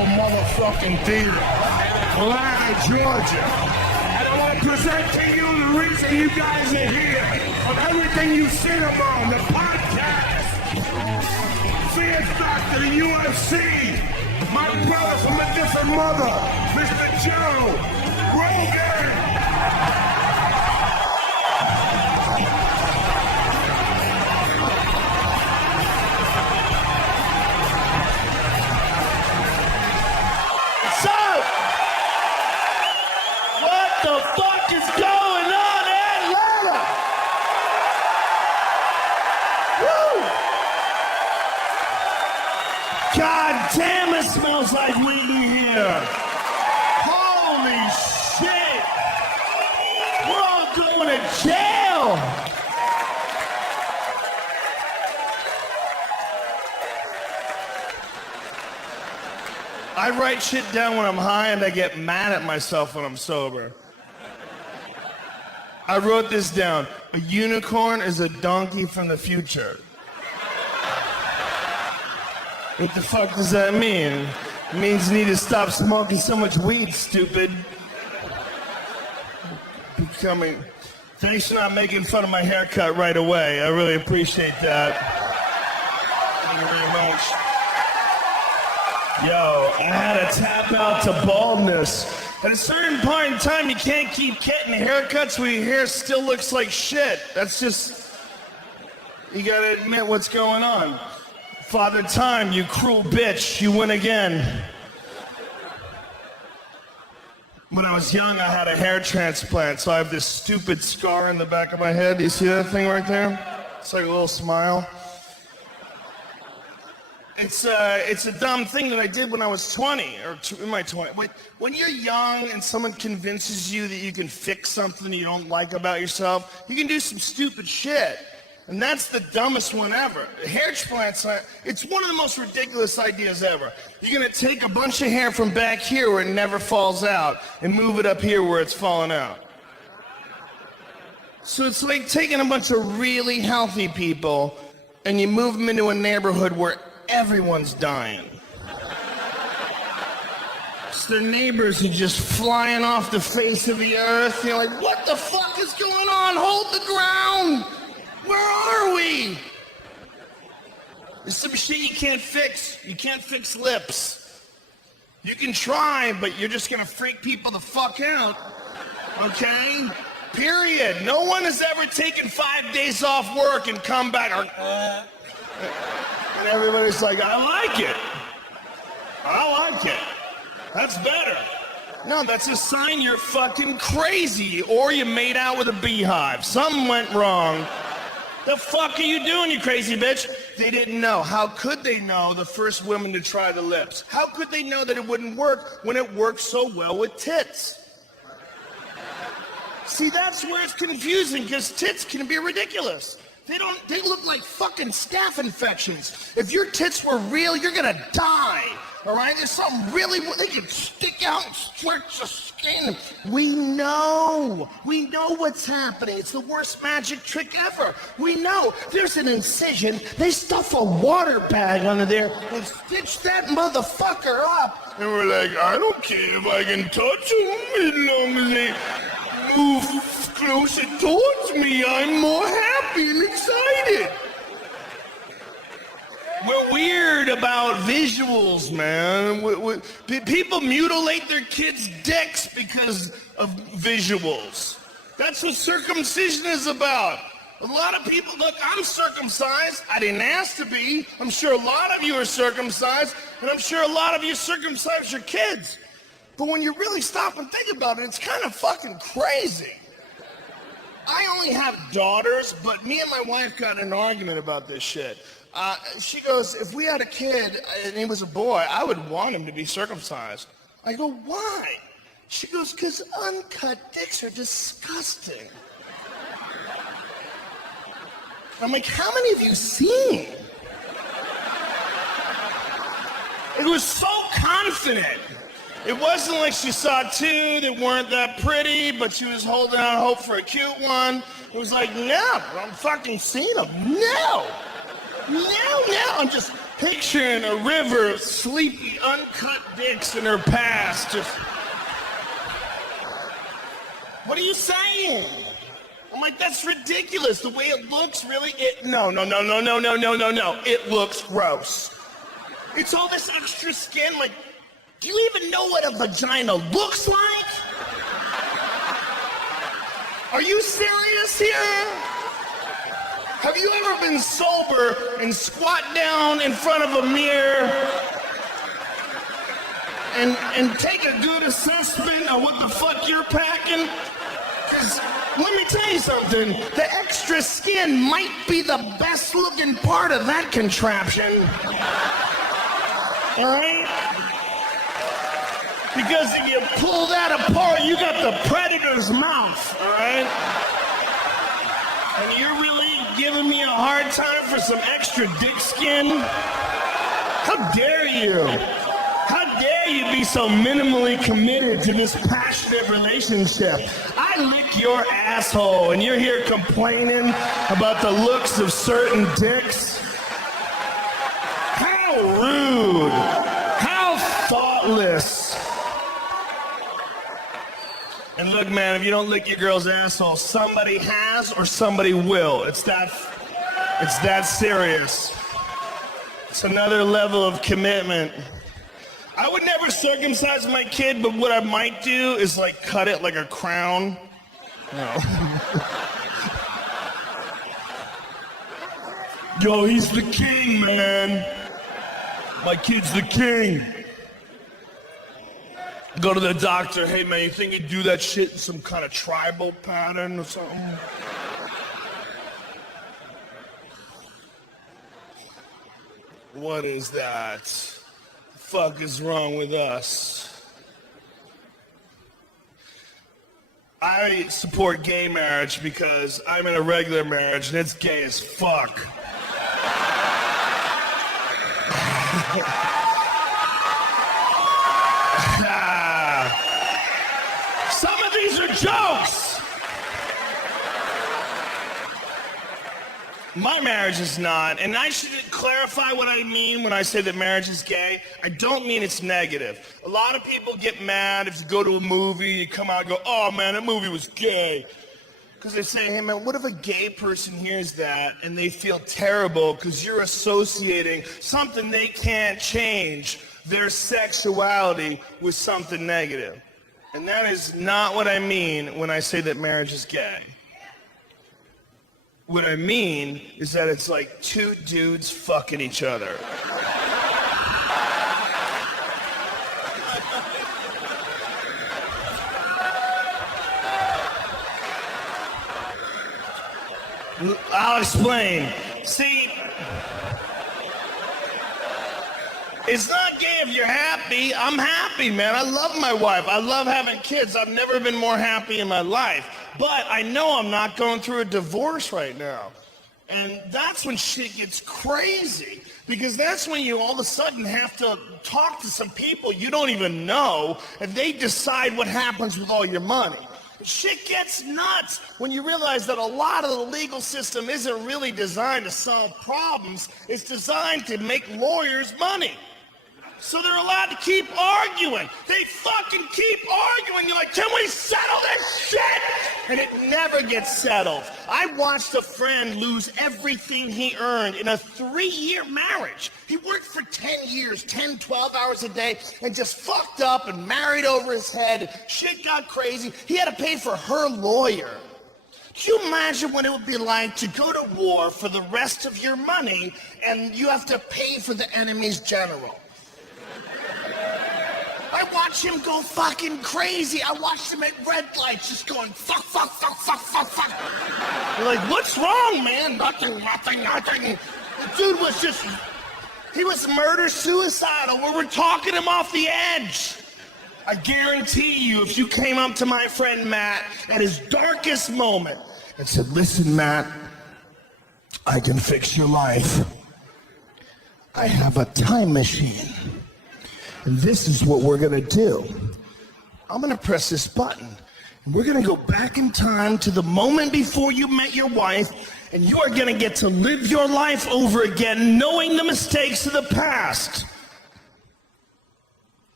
Tabernacle, motherfucking theater, Atlanta, Georgia. And I want to present to you the reason you guys are here. Of everything you've seen about the podcast, Fear Factor, the UFC, my brother from a different mother, Mr. Joe Rogan. What the fuck is going on in Atlanta? Woo! God damn, it smells like weed in here. Holy shit. We're all going to jail. I write shit down when I'm high and I get mad at myself when I'm sober. I wrote this down. A unicorn is a donkey from the future. What the fuck does that mean? It means you need to stop smoking so much weed, stupid. Thanks for not making fun of my haircut right away. I really appreciate that. Thank you very much. Yo, I had to tap out to baldness. At a certain point in time, you can't keep getting haircuts where your hair still looks like shit. That's just, you gotta admit what's going on. Father Time, you cruel bitch, you win again. When I was young, I had a hair transplant, so I have this stupid scar in the back of my head. You see that thing right there? It's like a little smile. It's a dumb thing that I did when I was 20, or in my 20s. When you're young and someone convinces you that you can fix something you don't like about yourself, you can do some stupid shit. And that's the dumbest one ever. Hair transplants, it's one of the most ridiculous ideas ever. You're gonna take a bunch of hair from back here where it never falls out and move it up here where it's falling out. So it's like taking a bunch of really healthy people and you move them into a neighborhood where everyone's dying. It's their neighbors are just flying off the face of the earth. You're like, what the fuck is going on? Hold the ground! Where are we? There's some shit you can't fix. You can't fix lips. You can try, but you're just gonna freak people the fuck out. Okay? Period. No one has ever taken 5 days off work and come back. And everybody's like, I like it. I like it. That's better. No, that's a sign you're fucking crazy, or you made out with a beehive. Something went wrong. The fuck are you doing, you crazy bitch? They didn't know. How could they know, the first women to try the lips? How could they know that it wouldn't work when it worked so well with tits? See, that's where it's confusing, because tits can be ridiculous. They look like fucking staph infections. If your tits were real, you're gonna die, all right? There's something really, they can stick out and stretch the skin. We know what's happening. It's the worst magic trick ever. We know there's an incision. They stuff a water bag under there and stitch that motherfucker up. And we're like, I don't care if I can touch them as long as they move closer towards me. I'm more happy and excited. We're weird about visuals, man. People mutilate their kids' dicks because of visuals. That's what circumcision is about. A lot of people, look, I'm circumcised. I didn't ask to be. I'm sure a lot of you are circumcised, and I'm sure a lot of you circumcise your kids. But when you really stop and think about it, it's kind of fucking crazy. I only have daughters, but me and my wife got in an argument about this shit. She goes, if we had a kid and he was a boy, I would want him to be circumcised. I go, why? She goes, because uncut dicks are disgusting. I'm like, how many have you seen? It was so confident. It wasn't like she saw two that weren't that pretty, but she was holding out hope for a cute one. It was like, no, I'm fucking seeing them. No. I'm just picturing a river of sleepy, uncut dicks in her past. Just, what are you saying? I'm like, that's ridiculous. The way it looks, really? No. It looks gross. It's all this extra skin. Like, do you even know what a vagina looks like? Are you serious here? Have you ever been sober and squat down in front of a mirror and take a good assessment of what the fuck you're packing? Because let me tell you something, the extra skin might be the best looking part of that contraption. All right? Because if you pull that apart, you got the predator's mouth, all right? And you're really giving me a hard time for some extra dick skin? How dare you? How dare you be so minimally committed to this passionate relationship? I lick your asshole and you're here complaining about the looks of certain dicks? How rude! How thoughtless! And look, man, if you don't lick your girl's asshole, somebody has or somebody will. It's that serious. It's another level of commitment. I would never circumcise my kid, but what I might do is like cut it like a crown. No. Yo, he's the king, man. My kid's the king. Go to the doctor, hey man, you think you'd do that shit in some kind of tribal pattern or something? What is that? The fuck is wrong with us? I support gay marriage because I'm in a regular marriage and it's gay as fuck. Some of these are jokes. My marriage is not, and I should clarify what I mean when I say that marriage is gay. I don't mean it's negative. A lot of people get mad if you go to a movie, you come out and go, oh man, that movie was gay. Because they say, hey man, what if a gay person hears that and they feel terrible because you're associating something they can't change, their sexuality, with something negative. And that is not what I mean when I say that marriage is gay. What I mean is that it's like two dudes fucking each other. I'll explain. See, it's not gay if you're happy. I'm happy, man. I love my wife. I love having kids. I've never been more happy in my life. But I know I'm not going through a divorce right now. And that's when shit gets crazy. Because that's when you all of a sudden have to talk to some people you don't even know, and they decide what happens with all your money. Shit gets nuts when you realize that a lot of the legal system isn't really designed to solve problems. It's designed to make lawyers money. So they're allowed to keep arguing. They fucking keep arguing. You're like, can we settle this shit? And it never gets settled. I watched a friend lose everything he earned in a 3-year marriage. He worked for 10 years, 10, 12 hours a day, and just fucked up and married over his head. Shit got crazy. He had to pay for her lawyer. Could you imagine what it would be like to go to war for the rest of your money and you have to pay for the enemy's general? I watched him go fucking crazy. I watched him at red lights just going fuck. You're like, what's wrong, man? Nothing. The dude was just, he was murder-suicidal. We were talking him off the edge. I guarantee you, if you came up to my friend Matt at his darkest moment and said, listen, Matt, I can fix your life. I have a time machine. And this is what we're gonna do. I'm gonna press this button, And we're gonna go back in time to the moment before you met your wife, and you are gonna get to live your life over again, knowing the mistakes of the past.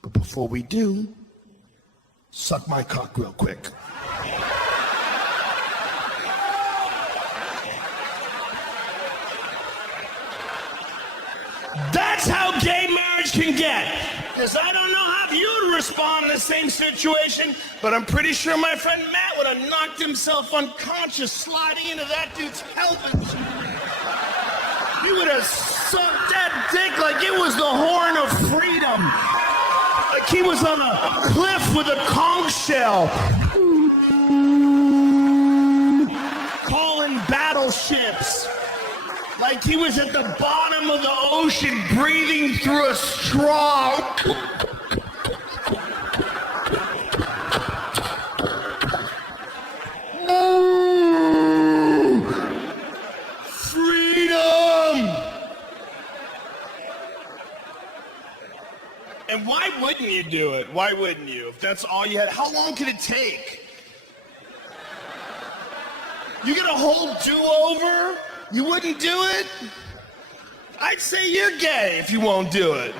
But before we do, suck my cock real quick. That's how gay marriage can get. Because I don't know how you'd respond in the same situation, but I'm pretty sure my friend Matt would have knocked himself unconscious sliding into that dude's pelvis. He would have sucked that dick like it was the horn of freedom. Like he was on a cliff with a conch shell. Calling battleships. Like he was at the bottom of the ocean breathing through a straw. Freedom! And why wouldn't you do it? Why wouldn't you? If that's all you had, how long could it take? You get a whole do-over? You wouldn't do it? I'd say you're gay if you won't do it.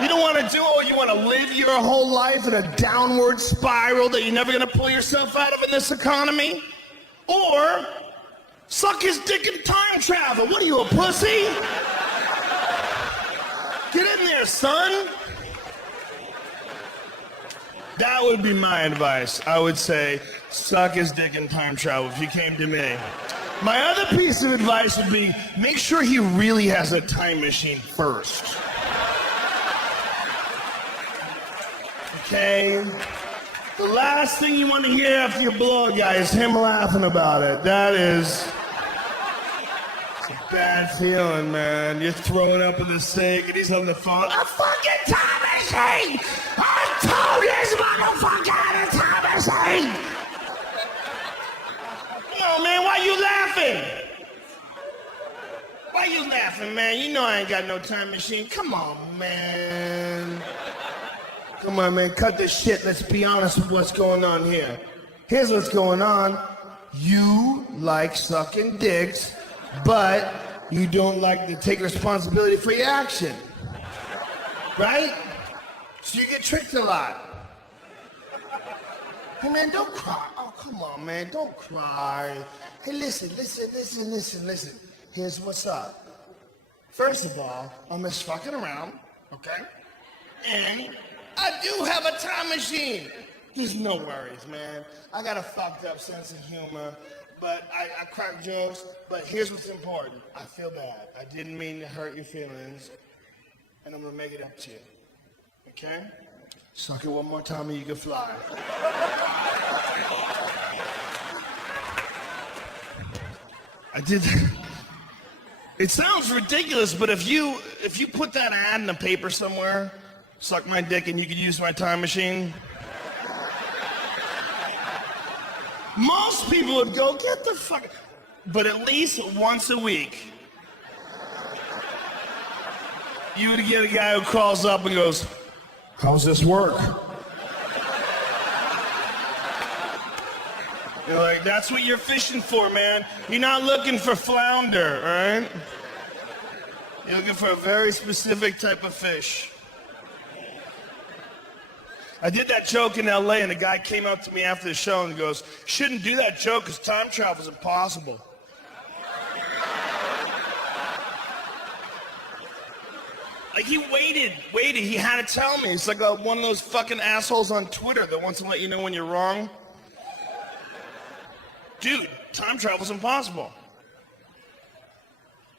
You don't want to do it, you want to live your whole life in a downward spiral that you're never going to pull yourself out of in this economy? Or suck his dick and time travel. What are you, a pussy? Get in there, son. That would be my advice. I would say suck his dick and time travel if you came to me. My other piece of advice would be, make sure he really has a time machine first. Okay? The last thing you want to hear after you blow a guy is him laughing about it. That is a bad feeling, man. You're throwing up in the sink and he's on the phone. A fucking time machine! I told this motherfucker had a time machine! Come on, man, why you laughing? Why you laughing, man? You know I ain't got no time machine. Come on, man. Come on, man, cut this shit. Let's be honest with what's going on here. Here's what's going on. You like sucking dicks, but you don't like to take responsibility for your action. Right? So you get tricked a lot. Hey, man, don't cry. Oh, come on, man, don't cry. Hey, listen. Here's what's up. First of all, I'm just fucking around, okay? And I do have a time machine. There's no worries, man. I got a fucked up sense of humor, but I crack jokes. But here's what's important. I feel bad. I didn't mean to hurt your feelings, and I'm gonna make it up to you. Okay? Suck it one more time and you can fly. I did. It sounds ridiculous, but if you put that ad in the paper somewhere, suck my dick and you could use my time machine, most people would go, get the fuck. But at least once a week, you would get a guy who calls up and goes, how's this work? You're like, that's what you're fishing for, man. You're not looking for flounder, all right? You're looking for a very specific type of fish. I did that joke in LA, and a guy came up to me after the show and goes, shouldn't do that joke because time travel is impossible. Like, he waited. He had to tell me. It's like one of those fucking assholes on Twitter that wants to let you know when you're wrong. Dude, time travel's impossible.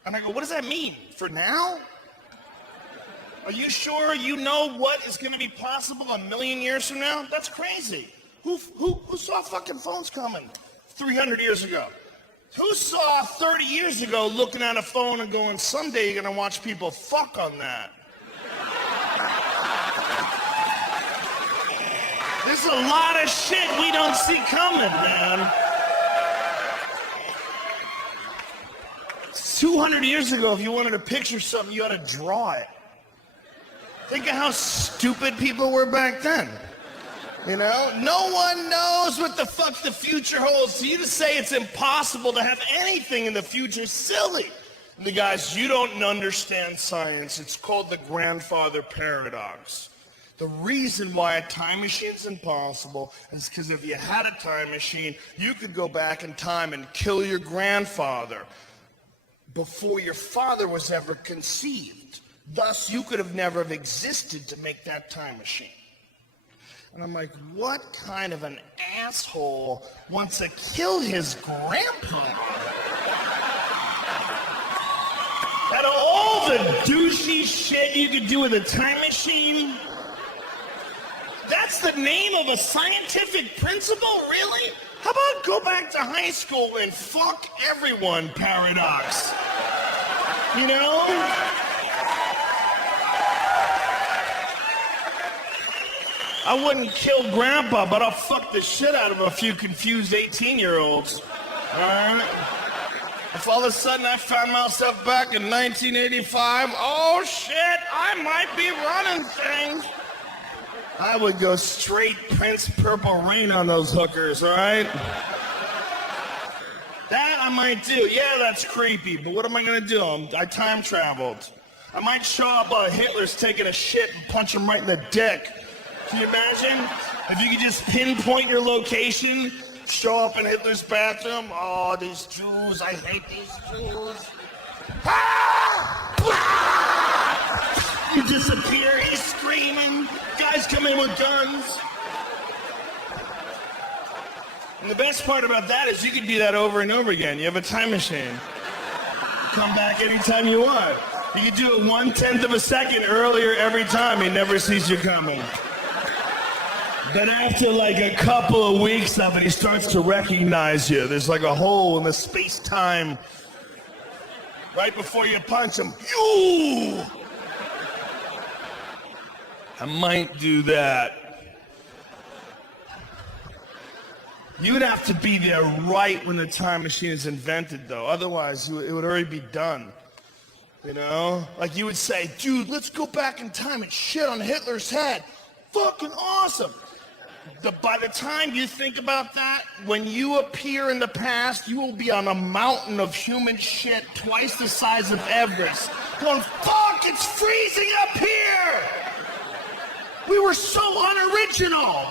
And I go, what does that mean? For now? Are you sure you know what is going to be possible a million years from now? That's crazy. Who saw fucking phones coming 300 years ago? Who saw 30 years ago looking at a phone and going, someday you're going to watch people fuck on that? There's a lot of shit we don't see coming, man. 200 years ago, if you wanted to picture something, you had to draw it. Think of how stupid people were back then. You know, no one knows what the fuck the future holds. So you to say it's impossible to have anything in the future is silly. And the guys, you don't understand science. It's called the grandfather paradox. The reason why a time machine is impossible is because if you had a time machine, you could go back in time and kill your grandfather before your father was ever conceived. Thus, you could have never have existed to make that time machine. And I'm like, what kind of an asshole wants to kill his grandpa? Out of all the douchey shit you could do with a time machine, that's the name of a scientific principle, really? How about go back to high school and fuck everyone paradox? You know? I wouldn't kill Grandpa, but I'll fuck the shit out of a few confused 18-year-olds. All right? If all of a sudden I found myself back in 1985, oh shit, I might be running things. I would go straight Prince Purple Rain on those hookers, all right? That I might do. Yeah, that's creepy, but what am I gonna do? I time traveled. I might show up while Hitler's taking a shit and punch him right in the dick. Can you imagine? If you could just pinpoint your location, show up in Hitler's bathroom. Oh, these Jews, I hate these Jews. Ah! Ah! You disappear, he's screaming. Guys come in with guns. And the best part about that is you can do that over and over again. You have a time machine. Come back anytime you want. You can do it 1/10 of a second earlier every time. He never sees you coming. But after like a couple of weeks of it, he starts to recognize you. There's like a hole in the space-time right before you punch him. You! I might do that. You would have to be there right when the time machine is invented, though. Otherwise, it would already be done. You know? Like you would say, dude, let's go back in time and shit on Hitler's head. Fucking awesome. By the time you think about that, when you appear in the past, you will be on a mountain of human shit twice the size of Everest. Going, fuck, it's freezing up here! We were so unoriginal!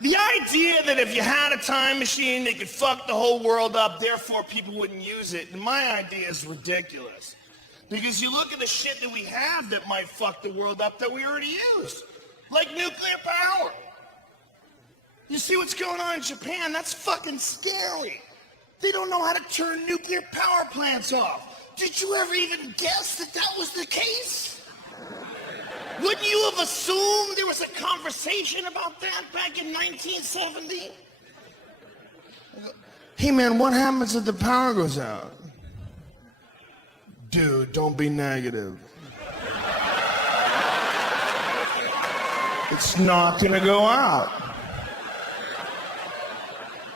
The idea that if you had a time machine, they could fuck the whole world up, therefore people wouldn't use it, in my idea is ridiculous. Because you look at the shit that we have that might fuck the world up that we already use. Like nuclear power. You see what's going on in Japan? That's fucking scary. They don't know how to turn nuclear power plants off. Did you ever even guess that that was the case? Wouldn't you have assumed there was a conversation about that back in 1970? Hey man, what happens if the power goes out? Dude, don't be negative. It's not gonna go out.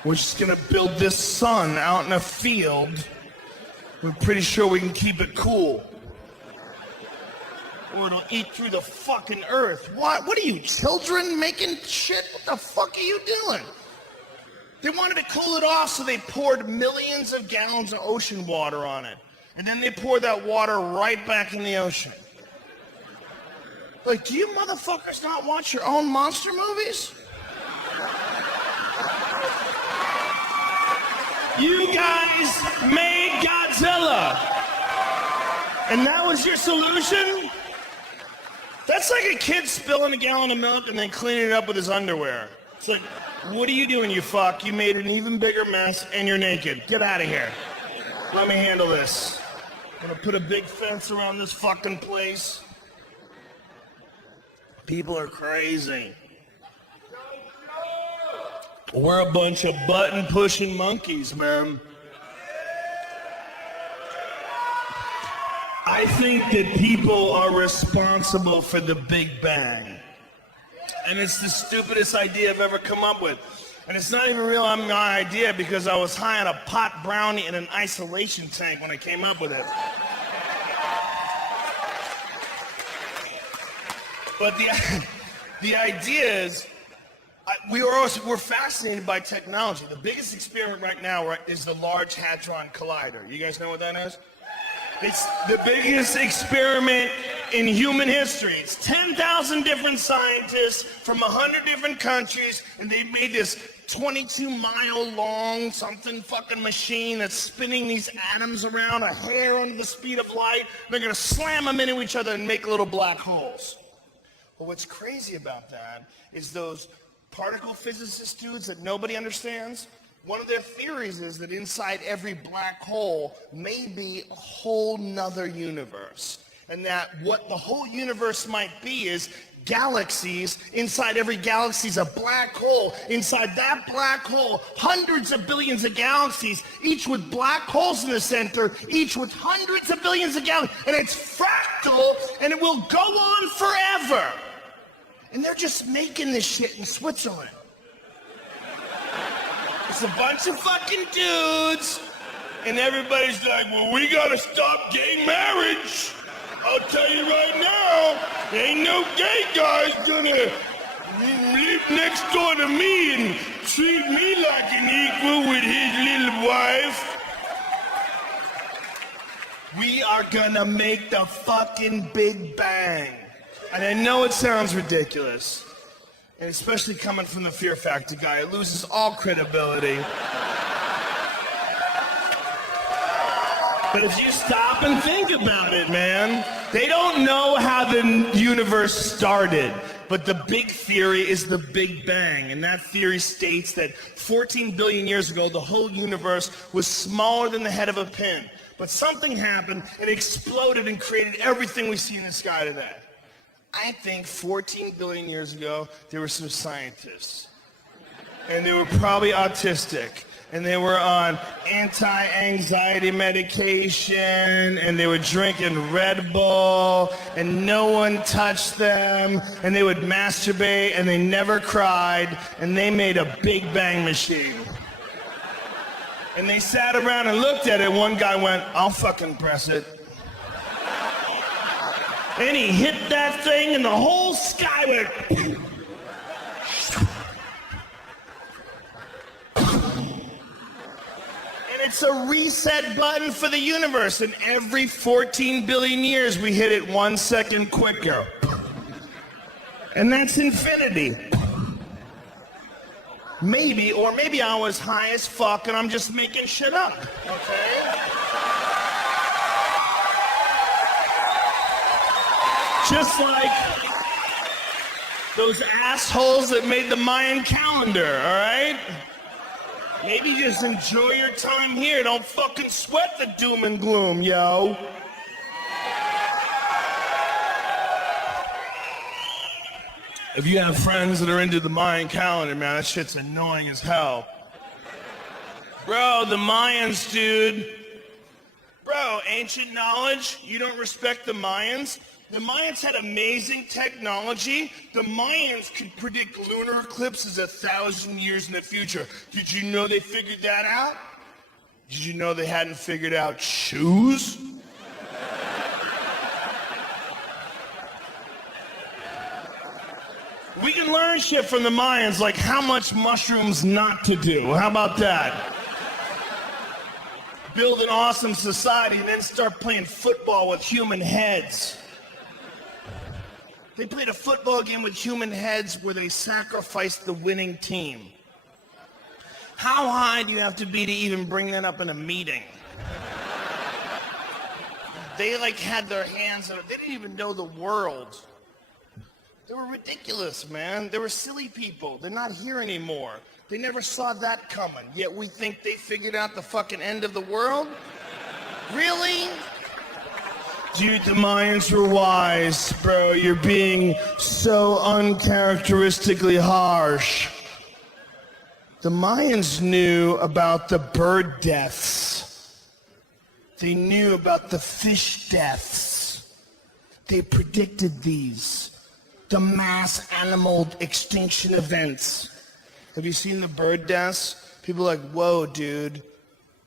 We're just gonna build this sun out in a field. We're pretty sure we can keep it cool. Or it'll eat through the fucking earth. What are you, children making shit? What the fuck are you doing? They wanted to cool it off, so they poured millions of gallons of ocean water on it. And then they pour that water right back in the ocean. Like, do you motherfuckers not watch your own monster movies? You guys made Godzilla. And that was your solution? That's like a kid spilling a gallon of milk and then cleaning it up with his underwear. It's like, what are you doing, you fuck? You made an even bigger mess and you're naked. Get out of here. Let me handle this. I'm gonna put a big fence around this fucking place. People are crazy. We're a bunch of button-pushing monkeys, man. I think that people are responsible for the Big Bang. And it's the stupidest idea I've ever come up with. And it's not even real my idea because I was high on a pot brownie in an isolation tank when I came up with it. But the idea is, we're fascinated by technology. The biggest experiment right now is the Large Hadron Collider. You guys know what that is? It's the biggest experiment in human history. It's 10,000 different scientists from 100 different countries, and they made this 22-mile-long something fucking machine that's spinning these atoms around a hair under the speed of light. They're gonna slam them into each other and make little black holes. But what's crazy about that is those particle physicist dudes that nobody understands. One of their theories is that inside every black hole may be a whole nother universe. And that what the whole universe might be is galaxies. Inside every galaxy is a black hole. Inside that black hole, hundreds of billions of galaxies, each with black holes in the center, each with hundreds of billions of galaxies. And it's fractal, and it will go on forever. And they're just making this shit in Switzerland. It's a bunch of fucking dudes, and everybody's like, well, we gotta stop gay marriage. I'll tell you right now, ain't no gay guy's gonna live next door to me and treat me like an equal with his little wife. We are gonna make the fucking Big Bang. And I know it sounds ridiculous. And especially coming from the Fear Factor guy, it loses all credibility. But if you stop and think about it, man, they don't know how the universe started. But the big theory is the Big Bang. And that theory states that 14 billion years ago, the whole universe was smaller than the head of a pin. But something happened and exploded and created everything we see in the sky today. I think 14 billion years ago, there were some scientists. And they were probably autistic. And they were on anti-anxiety medication. And they were drinking Red Bull. And no one touched them. And they would masturbate. And they never cried. And they made a Big Bang machine. And they sat around and looked at it. One guy went, I'll fucking press it. And he hit that thing and the whole sky went. And it's a reset button for the universe. And every 14 billion years, we hit it 1 second quicker. And that's infinity. Maybe, or maybe I was high as fuck and I'm just making shit up, okay? Just like those assholes that made the Mayan calendar, all right? Maybe just enjoy your time here. Don't fucking sweat the doom and gloom, yo. If you have friends that are into the Mayan calendar, man, that shit's annoying as hell. Bro, the Mayans, dude. Bro, ancient knowledge, you don't respect the Mayans? The Mayans had amazing technology. The Mayans could predict lunar eclipses 1,000 years in the future. Did you know they figured that out? Did you know they hadn't figured out shoes? We can learn shit from the Mayans, like how much mushrooms not to do. How about that? Build an awesome society and then start playing football with human heads. They played a football game with human heads where they sacrificed the winning team. How high do you have to be to even bring that up in a meeting? They like had their hands on it. They didn't even know the world. They were ridiculous, man. They were silly people. They're not here anymore. They never saw that coming. Yet we think they figured out the fucking end of the world? Really? Dude, the Mayans were wise, bro. You're being so uncharacteristically harsh. The Mayans knew about the bird deaths. They knew about the fish deaths. They predicted these. The mass animal extinction events. Have you seen the bird deaths? People are like, whoa, dude.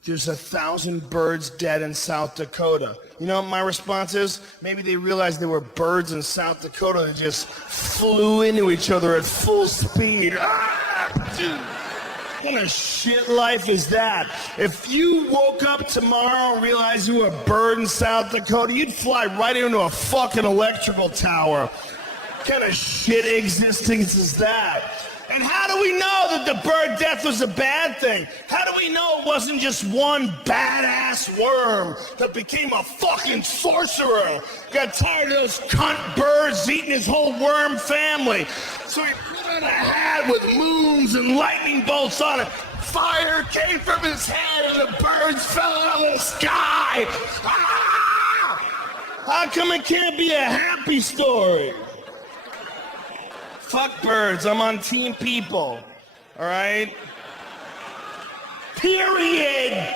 there's 1,000 birds dead in South Dakota. You know what my response is? Maybe they realized there were birds in South Dakota that just flew into each other at full speed. Ah, dude. What kind of shit life is that? If you woke up tomorrow and realized you were a bird in South Dakota, you'd fly right into a fucking electrical tower. What kind of shit existence is that? And how do we know that the bird death was a bad thing? How do we know it wasn't just one badass worm that became a fucking sorcerer? Got tired of those cunt birds eating his whole worm family. So he put on a hat with moons and lightning bolts on it. Fire came from his head and the birds fell out of the sky. Ah! How come it can't be a happy story? Fuck birds, I'm on team people, all right? Period.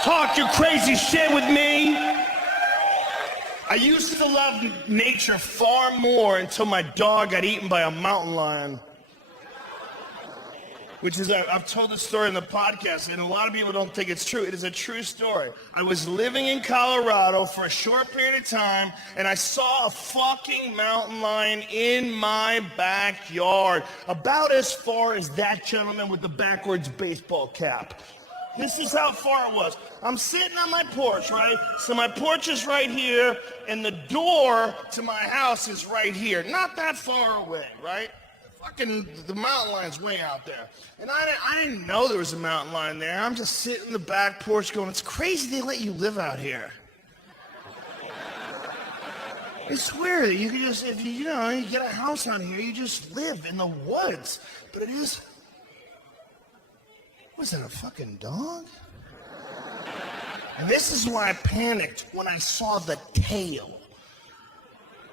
Talk your crazy shit with me. I used to love nature far more until my dog got eaten by a mountain lion. Which is, I've told this story in the podcast, and a lot of people don't think it's true. It is a true story. I was living in Colorado for a short period of time, and I saw a fucking mountain lion in my backyard, about as far as that gentleman with the backwards baseball cap. This is how far it was. I'm sitting on my porch, right? So my porch is right here, and the door to my house is right here. Not that far away, right? The mountain lion's way out there. And I didn't know there was a mountain lion there. I'm just sitting in the back porch going, it's crazy they let you live out here. It's weird that you can just, if you know, you get a house on here, you just live in the woods. But it is, was it a fucking dog? And this is why I panicked when I saw the tail.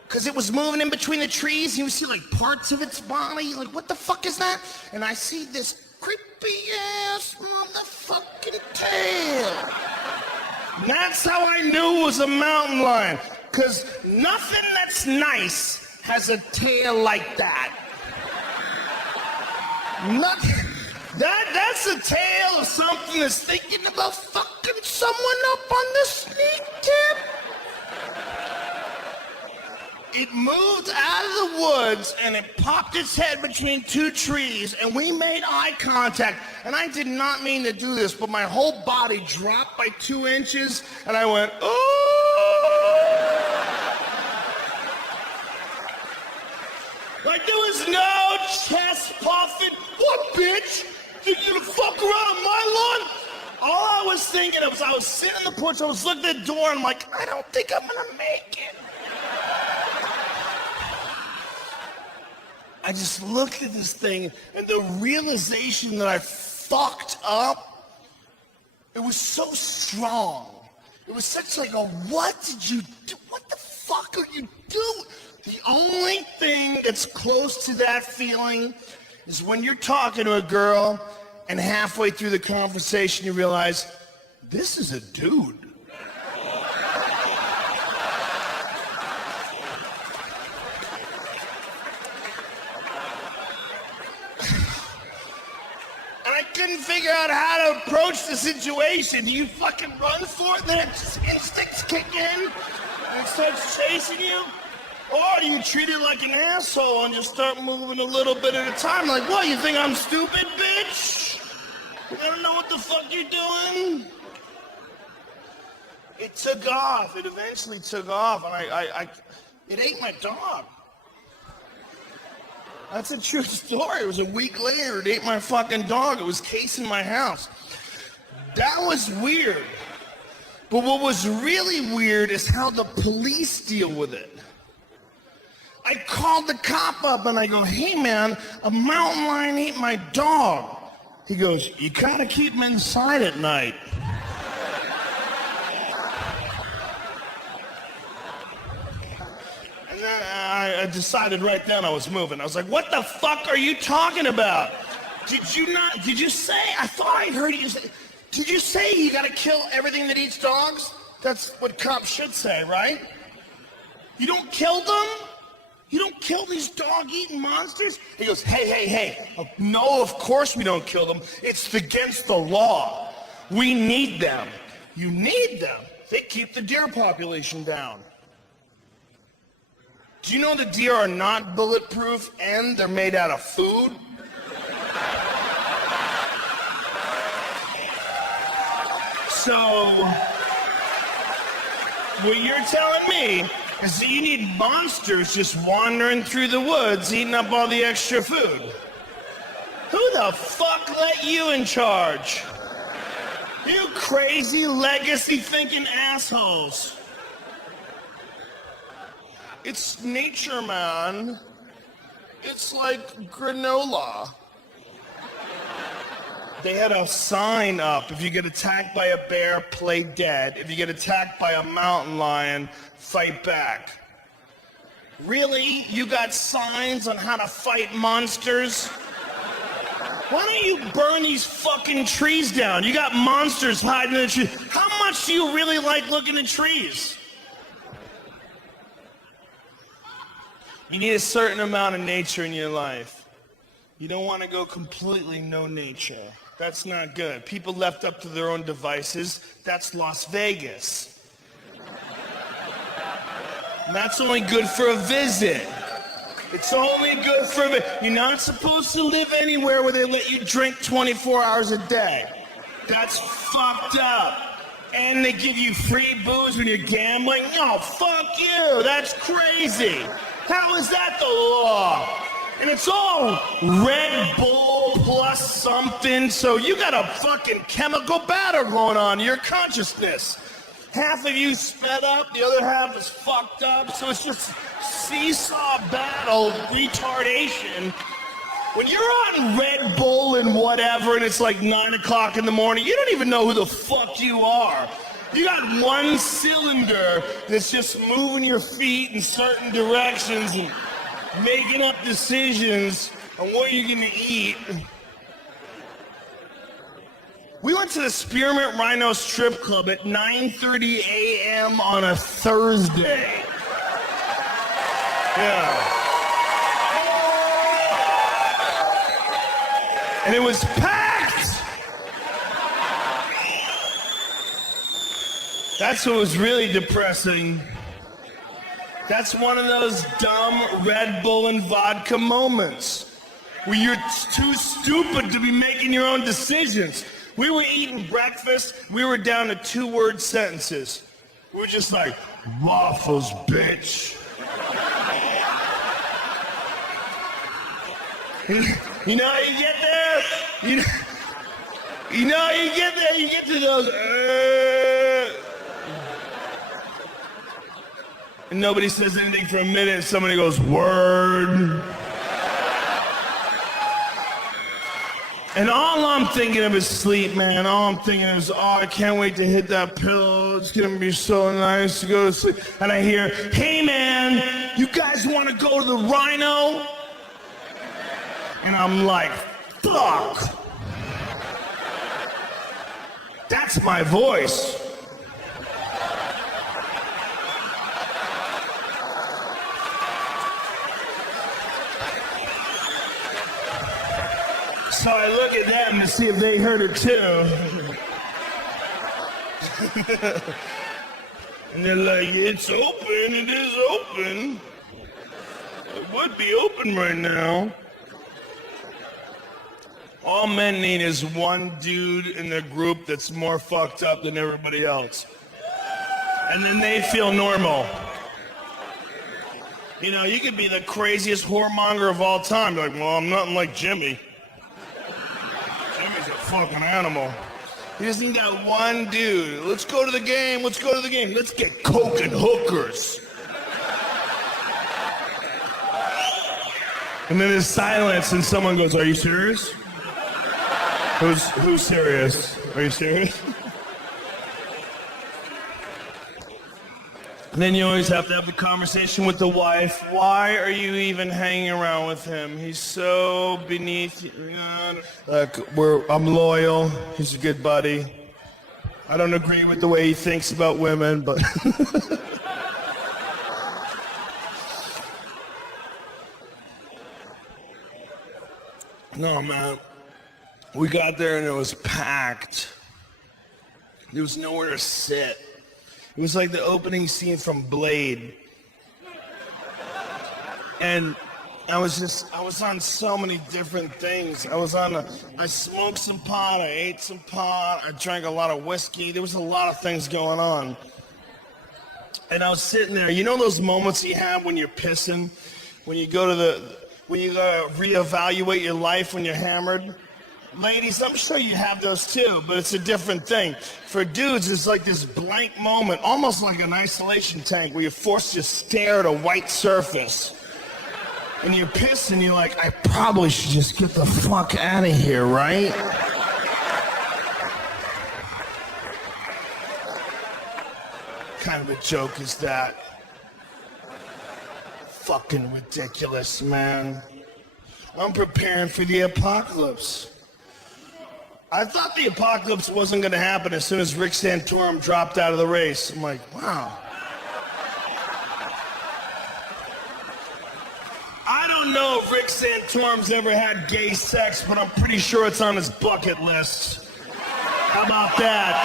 Because it was moving in between the trees, and you would see like parts of its body, like what the fuck is that? And I see this creepy ass motherfucking tail. And that's how I knew it was a mountain lion. Because nothing that's nice has a tail like that. Nothing. That's a tale of something that's thinking about fucking someone up on the sneak tip. It moved out of the woods and it popped its head between two trees and we made eye contact. And I did not mean to do this, but my whole body dropped by 2 inches and I went, oh! Like there was no chest puffing. What, bitch? You gonna fuck around on my lawn? All I was thinking of was I was sitting on the porch, I was looking at the door and I'm like, I don't think I'm gonna make it. I just looked at this thing, and the realization that I fucked up, it was so strong. It was such like a, what did you do? What the fuck are you doing? The only thing that's close to that feeling is when you're talking to a girl, and halfway through the conversation you realize, this is a dude. Couldn't figure out how to approach the situation. Do you fucking run for it and then instincts kick in and it starts chasing you? Or do you treat it like an asshole and just start moving a little bit at a time? Like, what, you think I'm stupid, bitch? You don't know what the fuck you're doing? It took off. It eventually took off and it ate my dog. That's a true story. It was a week later, it ate my fucking dog. It was casing my house. That was weird. But what was really weird is how the police deal with it. I called the cop up and I go, hey man, a mountain lion ate my dog. He goes, you gotta keep him inside at night. I decided right then I was moving. I was like, what the fuck are you talking about? Did you say, I thought I heard you say, did you say you gotta kill everything that eats dogs? That's what cops should say, right? You don't kill them? You don't kill these dog-eating monsters? He goes, hey. No, of course we don't kill them. It's against the law. We need them. You need them. They keep the deer population down. Do you know the deer are not bulletproof and they're made out of food? So, what you're telling me is that you need monsters just wandering through the woods eating up all the extra food. Who the fuck let you in charge? You crazy legacy-thinking assholes. It's nature, man. It's like granola. They had a sign up: if you get attacked by a bear, play dead. If you get attacked by a mountain lion, fight back. Really? You got signs on how to fight monsters? Why don't you burn these fucking trees down? You got monsters hiding in the trees. How much do you really like looking at trees? You need a certain amount of nature in your life. You don't want to go completely no nature. That's not good. People left up to their own devices, that's Las Vegas. And that's only good for a visit. It's only good for a visit. You're not supposed to live anywhere where they let you drink 24 hours a day. That's fucked up. And they give you free booze when you're gambling? No, fuck you. That's crazy. How is that the law? And it's all Red Bull plus something, so you got a fucking chemical battle going on in your consciousness. Half of you sped up, the other half is fucked up, so it's just seesaw battle retardation. When you're on Red Bull and whatever, and it's like 9 o'clock in the morning, you don't even know who the fuck you are. You got one cylinder that's just moving your feet in certain directions and making up decisions on what you're gonna eat. We went to the Spearmint Rhino Strip Club at 9:30 a.m. on a Thursday. Yeah. And it was packed! That's what was really depressing. That's one of those dumb Red Bull and vodka moments where you're too stupid to be making your own decisions. We were eating breakfast, we were down to 2-word sentences. We were just like, waffles, bitch. You know how you get there? You know how you get there? You get to those, and nobody says anything for a minute, and somebody goes, word. And all I'm thinking of is sleep, man. All I'm thinking is, oh, I can't wait to hit that pillow. It's gonna be so nice to go to sleep. And I hear, hey man, you guys wanna go to the Rhino? And I'm like, fuck. That's my voice. So I look at them to see if they heard her too. And they're like, it's open, it is open. It would be open right now. All men need is one dude in their group that's more fucked up than everybody else. And then they feel normal. You know, you could be the craziest whoremonger of all time. You're like, well, I'm nothing like Jimmy. Jimmy's a fucking animal. You just need that one dude. Let's go to the game, let's go to the game. Let's get coke and hookers. And then there's silence and someone goes, are you serious? Who's serious? Are you serious? And then you always have to have the conversation with the wife. Why are you even hanging around with him? He's so beneath you. Like, I'm loyal. He's a good buddy. I don't agree with the way he thinks about women, but... No, man. We got there and it was packed. There was nowhere to sit. It was like the opening scene from Blade. And I was on so many different things. I smoked some pot, I ate some pot, I drank a lot of whiskey. There was a lot of things going on. And I was sitting there. You know those moments you have when you're pissing? When you go reevaluate your life when you're hammered? Ladies, I'm sure you have those too, but it's a different thing. For dudes, it's like this blank moment, almost like an isolation tank where you're forced to stare at a white surface. And you're pissed and you're like, I probably should just get the fuck out of here, right? What kind of a joke is that? Fucking ridiculous, man. I'm preparing for the apocalypse. I thought the apocalypse wasn't going to happen as soon as Rick Santorum dropped out of the race. I'm like, wow. I don't know if Rick Santorum's ever had gay sex, but I'm pretty sure it's on his bucket list. How about that?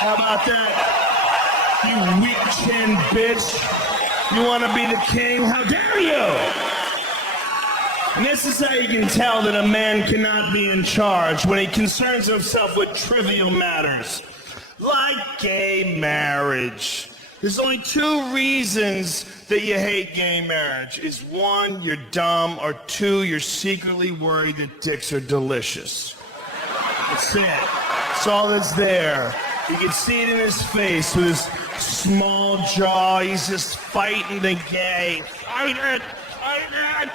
How about that? You weak-chinned bitch. You want to be the king? How dare you? And this is how you can tell that a man cannot be in charge, when he concerns himself with trivial matters, like gay marriage. There's only two reasons that you hate gay marriage. Is one, you're dumb, or two, you're secretly worried that dicks are delicious. That's it. That's all that's there. You can see it in his face with his small jaw. He's just fighting the gay. Fight it! Fight it!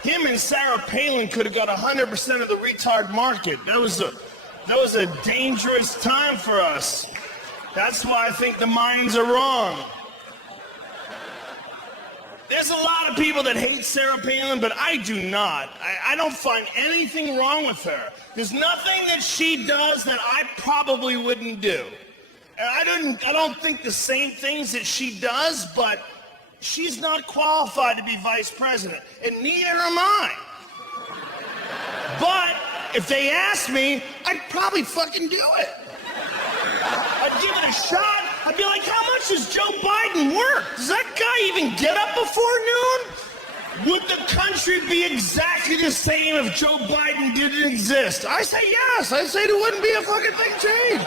Him and Sarah Palin could have got 100% of the retard market. That was a dangerous time for us. That's why I think the minds are wrong. There's a lot of people that hate Sarah Palin, but I do not. I don't find anything wrong with her. There's nothing that she does that I probably wouldn't do. And I don't think the same things that she does, but she's not qualified to be vice president, and neither am I. But if they asked me, I'd probably fucking do it. I'd give it a shot. I'd be like, how much does Joe Biden work? Does that guy even get up before noon? Would the country be exactly the same if Joe Biden didn't exist? I say yes. I say there wouldn't be a fucking thing changed.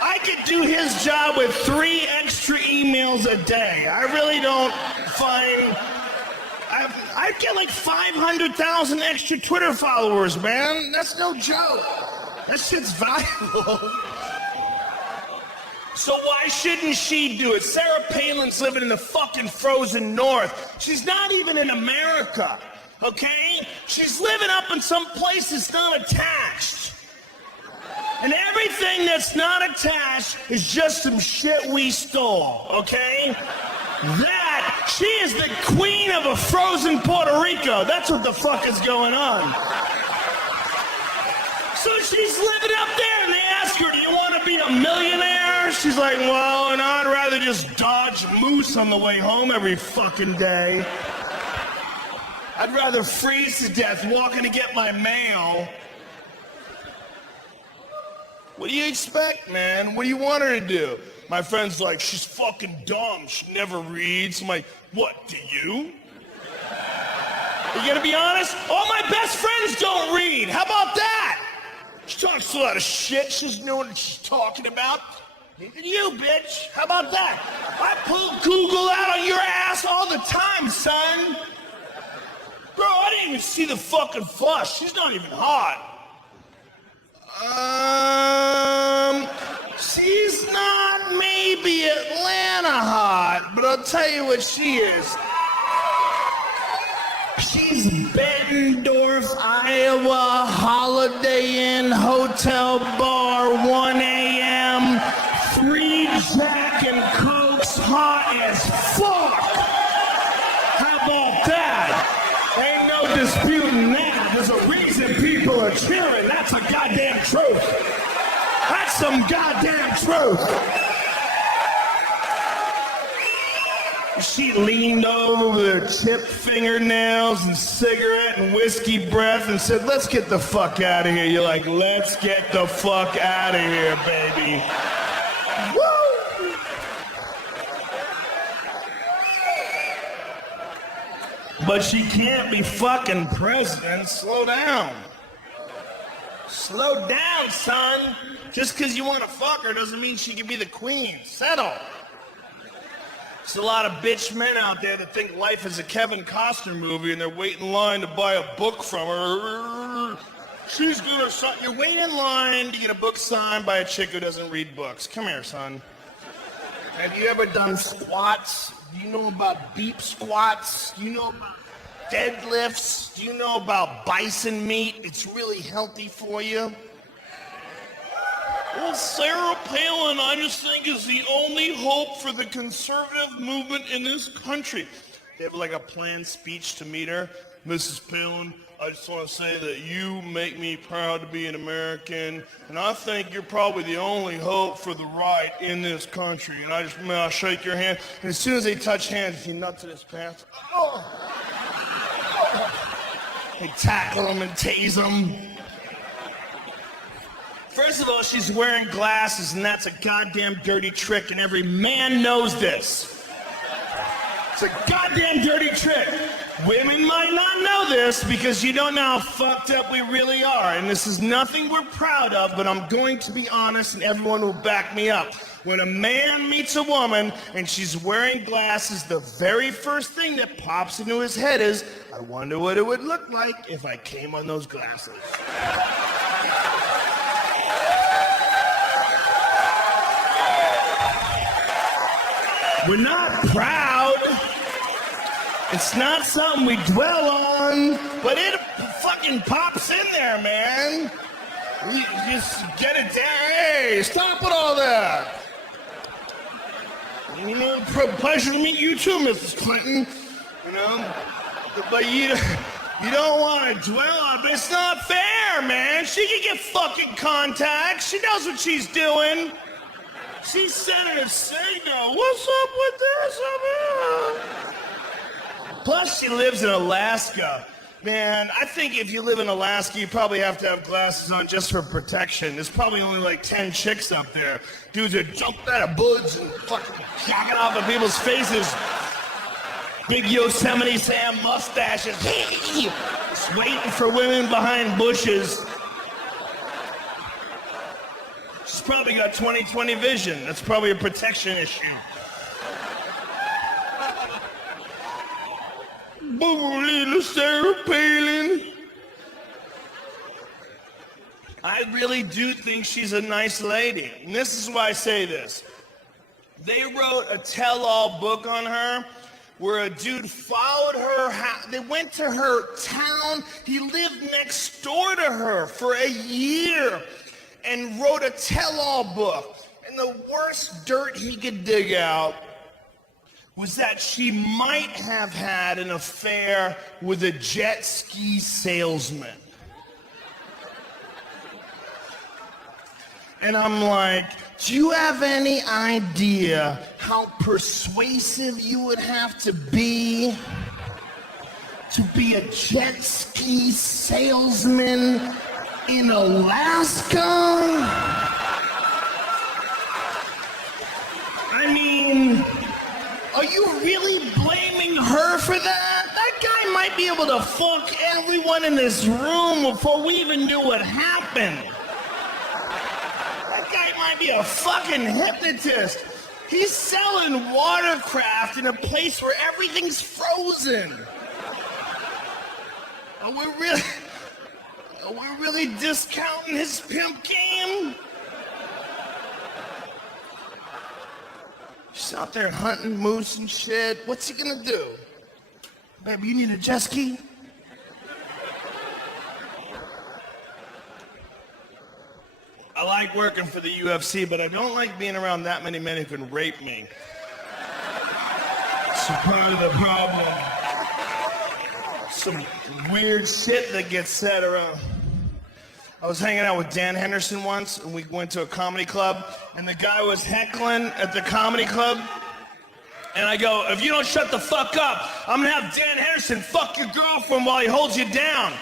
I could do his job with 3 extra emails a day. I really don't find... I'd get like 500,000 extra Twitter followers, man. That's no joke. That shit's valuable. So why shouldn't she do it? Sarah Palin's living in the fucking frozen north. She's not even in America, okay? She's living up in some place that's not attached. And everything that's not attached is just some shit we stole, okay? That, she is the queen of a frozen Puerto Rico. That's what the fuck is going on. So she's living up there, and they ask her, do you want to be a millionaire? She's like, well, and I'd rather just dodge moose on the way home every fucking day. I'd rather freeze to death walking to get my mail. What do you expect, man? What do you want her to do? My friend's like, she's fucking dumb. She never reads. I'm like, what, do you? You gonna be honest? All my best friends don't read. How about that? She talks a lot of shit. She doesn't know what she's talking about. Neither do you, bitch. How about that? I pull Google out on your ass all the time, son. Bro, I didn't even see the fucking flush. She's not even hot. She's not maybe Atlanta hot, but I'll tell you what she is. She's Bettendorf, Iowa, Holiday Inn, Hotel Bar, 1 a.m., 3 Jack and Cokes, hot as fuck. How about that? Ain't no disputing that. There's a reason people are cheering. That's a goddamn truth. That's some goddamn truth. She leaned over with her chipped fingernails and cigarette and whiskey breath and said, let's get the fuck out of here. You're like, let's get the fuck out of here, baby. Woo! But she can't be fucking president. Slow down. Slow down, son. Just because you want to fuck her doesn't mean she can be the queen. Settle. There's a lot of bitch men out there that think life is a Kevin Costner movie and they're waiting in line to buy a book from her. She's gonna sign. You're waiting in line to get a book signed by a chick who doesn't read books. Come here, son. Have you ever done squats? Do you know about beep squats? Do you know about deadlifts? Do you know about bison meat? It's really healthy for you. Well, Sarah Palin, I just think, is the only hope for the conservative movement in this country. They have like a planned speech to meet her. Mrs. Palin, I just want to say that you make me proud to be an American, and I think you're probably the only hope for the right in this country. And I'll shake your hand, and as soon as they touch hands, he nuts in his pants. Oh. They tackle him and tase him. First of all, she's wearing glasses, and that's a goddamn dirty trick, and every man knows this. It's a goddamn dirty trick. Women might not know this because you don't know how fucked up we really are, and this is nothing we're proud of, but I'm going to be honest, and everyone will back me up. When a man meets a woman and she's wearing glasses, the very first thing that pops into his head is, I wonder what it would look like if I came on those glasses. We're not proud. It's not something we dwell on, but it fucking pops in there, man. You just get it down. Hey, stop with all that. You know, pleasure to meet you too, Mrs. Clinton. You know, but you don't want to dwell on it, but it's not fair, man. She can get fucking contacts. She knows what she's doing. She's sending a signal. What's up with this? Plus, she lives in Alaska. Man, I think if you live in Alaska, you probably have to have glasses on just for protection. There's probably only like 10 chicks up there. Dudes are jumping out of buds and fucking jacking off of people's faces. Big Yosemite Sam mustaches. Just waiting for women behind bushes. She's probably got 20/20 vision. That's probably a protection issue. Boo, little Sarah Palin. I really do think she's a nice lady. And this is why I say this. They wrote a tell-all book on her where a dude followed her house. They went to her town. He lived next door to her for a year and wrote a tell-all book. And the worst dirt he could dig out was that she might have had an affair with a jet ski salesman. And I'm like, do you have any idea how persuasive you would have to be a jet ski salesman in Alaska? I mean, are you really blaming her for that? That guy might be able to fuck everyone in this room before we even knew what happened. That guy might be a fucking hypnotist. He's selling watercraft in a place where everything's frozen. Are we really discounting his pimp game? She's out there hunting moose and shit. What's he gonna do? Baby, you need a jet ski? I like working for the UFC, but I don't like being around that many men who can rape me. It's part of the problem. Some weird shit that gets said around. I was hanging out with Dan Henderson once, and we went to a comedy club, and the guy was heckling at the comedy club, And I go, if you don't shut the fuck up, I'm gonna have Dan Henderson fuck your girlfriend while he holds you down.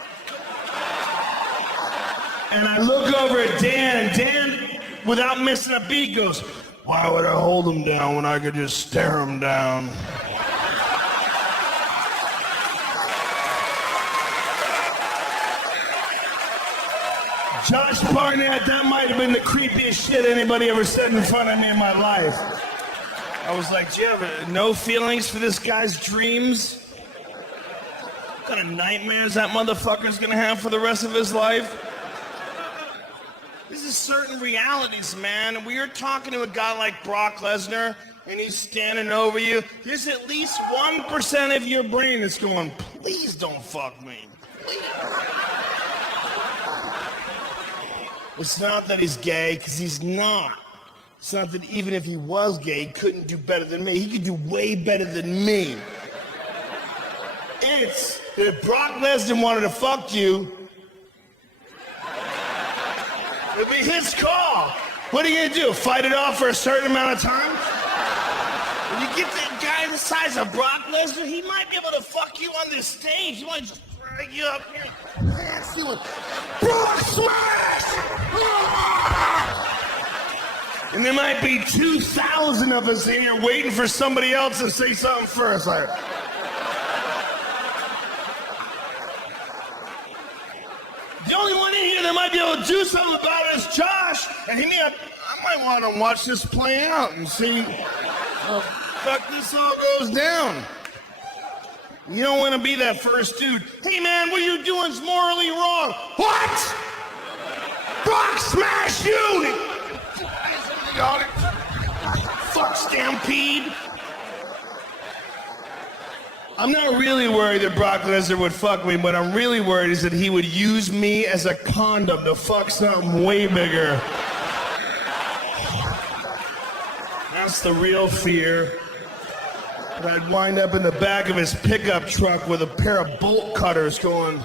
And I look over at Dan, and Dan, without missing a beat, goes, why would I hold him down when I could just stare him down? Josh Barnett, that might have been the creepiest shit anybody ever said in front of me in my life. I was like, do you have no feelings for this guy's dreams? What kind of nightmares that motherfucker's gonna have for the rest of his life? This is certain realities, man. We are talking to a guy like Brock Lesnar, and he's standing over you. There's at least 1% of your brain that's going, please don't fuck me. Please. It's not that he's gay, because he's not. It's not that even if he was gay, he couldn't do better than me. He could do way better than me. It's that if Brock Lesnar wanted to fuck you, it'd be his call. What are you gonna do? Fight it off for a certain amount of time? When you get that guy the size of Brock Lesnar, he might be able to fuck you on this stage. He might just drag you up here and pass you with Brock Smash! And there might be 2,000 of us in here waiting for somebody else to say something first. Like, the only one in here that might be able to do something about it is Josh. And I might want to watch this play out and see how fuck this all goes down. You don't want to be that first dude. Hey man, what you're doing is morally wrong. What? Brock smash you! Fuck Stampede. I'm not really worried that Brock Lesnar would fuck me. What I'm really worried is that he would use me as a condom to fuck something way bigger. That's the real fear. That I'd wind up in the back of his pickup truck with a pair of bolt cutters going,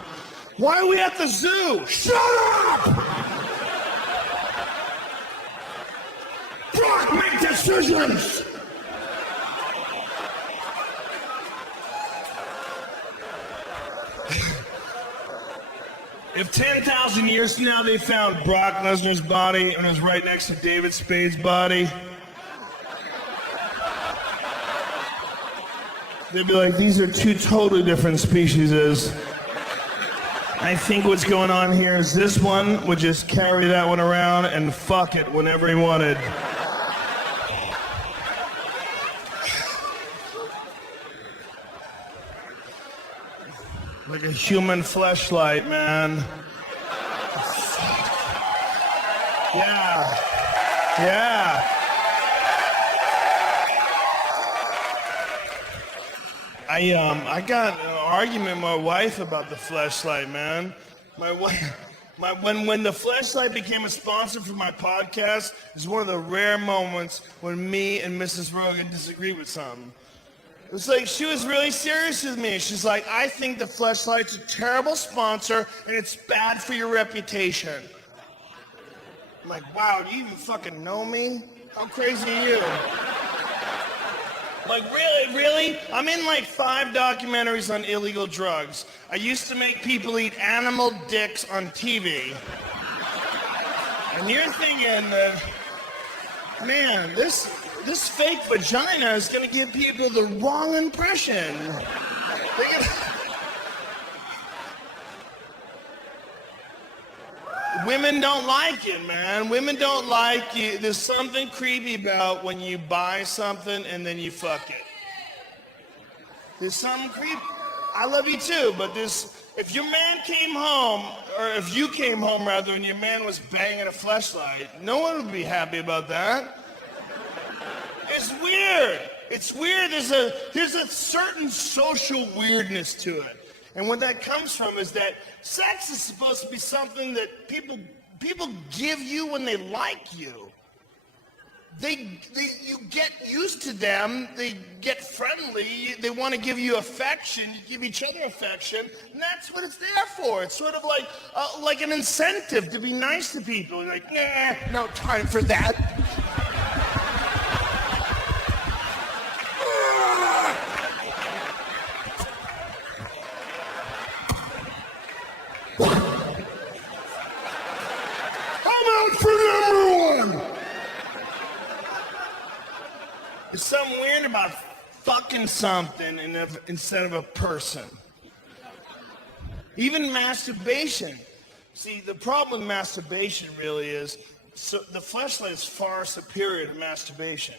why are we at the zoo? Shut up! Brock, make decisions! If 10,000 years from now they found Brock Lesnar's body and it was right next to David Spade's body, they'd be like, these are two totally different species. I think what's going on here is this one would just carry that one around and fuck it whenever he wanted. Like a human fleshlight, man. Yeah. Yeah. I got an argument with my wife about the fleshlight, man. My wife, when the fleshlight became a sponsor for my podcast, is one of the rare moments when me and Mrs. Rogan disagree with something. It was like she was really serious with me. She's like, I think the fleshlight's a terrible sponsor and it's bad for your reputation. I'm like, wow, do you even fucking know me? How crazy are you? Like, really? I'm in like 5 documentaries on illegal drugs. I used to make people eat animal dicks on TV. And you're thinking, man, this fake vagina is going to give people the wrong impression. Women don't like it, man. Women don't like you. There's something creepy about when you buy something and then you fuck it. There's something creepy. I love you too, but if your man came home, or if you came home rather, and your man was banging a fleshlight, no one would be happy about that. It's weird. It's weird. There's a certain social weirdness to it. And what that comes from is that sex is supposed to be something that people give you when they like you. You get used to them. They get friendly. They want to give you affection. You give each other affection, and that's what it's there for. It's sort of like an incentive to be nice to people. Like, nah, no time for that. fucking something instead of a person. Even masturbation. See, the problem with masturbation really is, so the fleshlight is far superior to masturbation.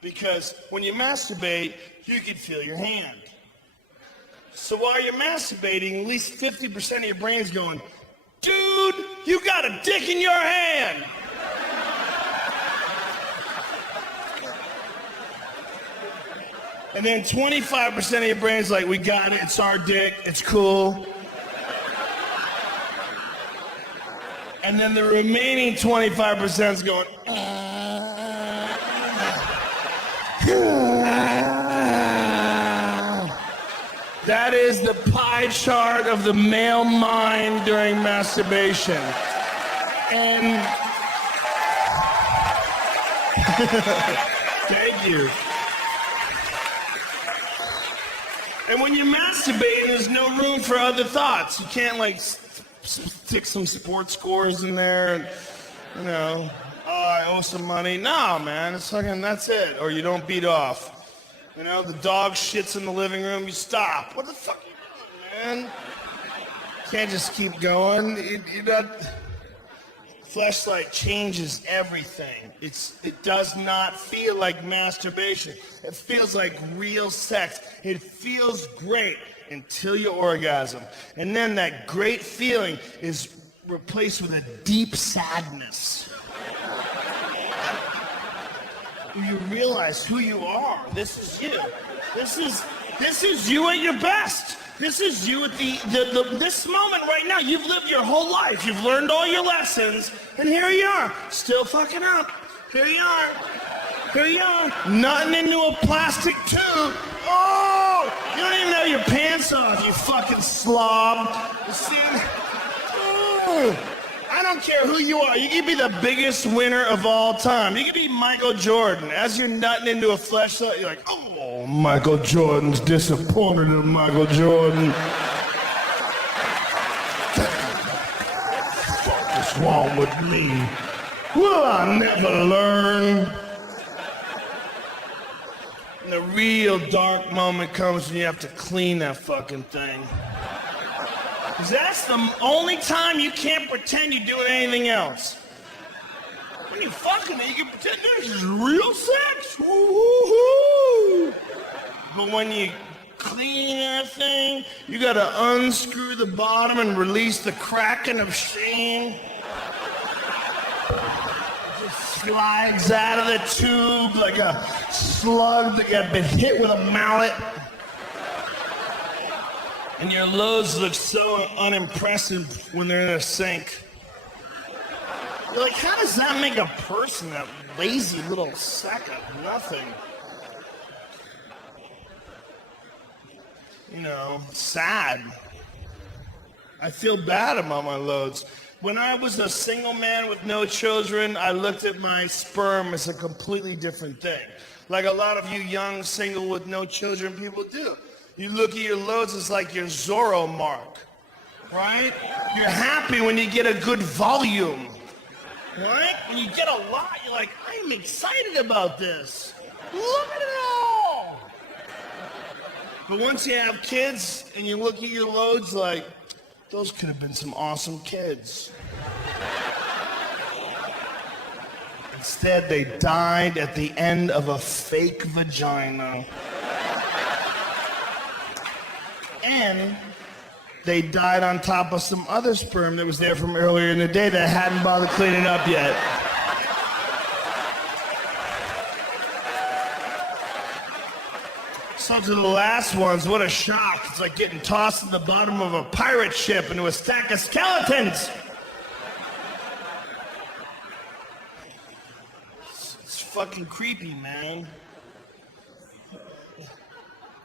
Because when you masturbate, you can feel your hand. So while you're masturbating, at least 50% of your brain's going, dude, you got a dick in your hand. And then 25% of your brain's like, we got it, it's our dick, it's cool. And then the remaining 25% is going, That is the pie chart of the male mind during masturbation. And thank you. And when you're masturbating, there's no room for other thoughts. You can't like stick some sports scores in there and, you know, oh, I owe some money. No, man, it's fucking, that's it. Or you don't beat off. You know, the dog shits in the living room, you stop. What the fuck are you doing, man? Can't just keep going. Fleshlight changes everything. It does not feel like masturbation. It feels like real sex. It feels great until you orgasm. And then that great feeling is replaced with a deep sadness. You realize who you are. This is you. This is you at your best. This is you at this moment right now. You've lived your whole life. You've learned all your lessons, and here you are, still fucking up. Here you are. Here you are. Nutting into a plastic tube. Oh! You don't even have your pants off, you fucking slob. You see? Oh. I don't care who you are. You can be the biggest winner of all time. You can be Michael Jordan. As you're nutting into a fleshlight, you're like, oh, Michael Jordan's disappointed in Michael Jordan. What's wrong with me? Will I never learn? And the real dark moment comes when you have to clean that fucking thing. That's the only time you can't pretend you're doing anything else. When you're fucking it, you can pretend this is real sex. Woo-hoo-hoo. But when you clean that thing, you gotta unscrew the bottom and release the kraken of shame. It just slides out of the tube like a slug that got been hit with a mallet. And your loads look so unimpressive when they're in a sink. You're like, how does that make a person, that lazy little sack of nothing? You know, sad. I feel bad about my loads. When I was a single man with no children, I looked at my sperm as a completely different thing. Like a lot of you young, single with no children people do. You look at your loads as like your Zorro mark, right? You're happy when you get a good volume, right? When you get a lot, you're like, I'm excited about this. Look at it all. But once you have kids and you look at your loads like, those could have been some awesome kids. Instead, they died at the end of a fake vagina. And they died on top of some other sperm that was there from earlier in the day that hadn't bothered cleaning up yet. So to the last ones, what a shock. It's like getting tossed in the bottom of a pirate ship into a stack of skeletons. It's fucking creepy, man.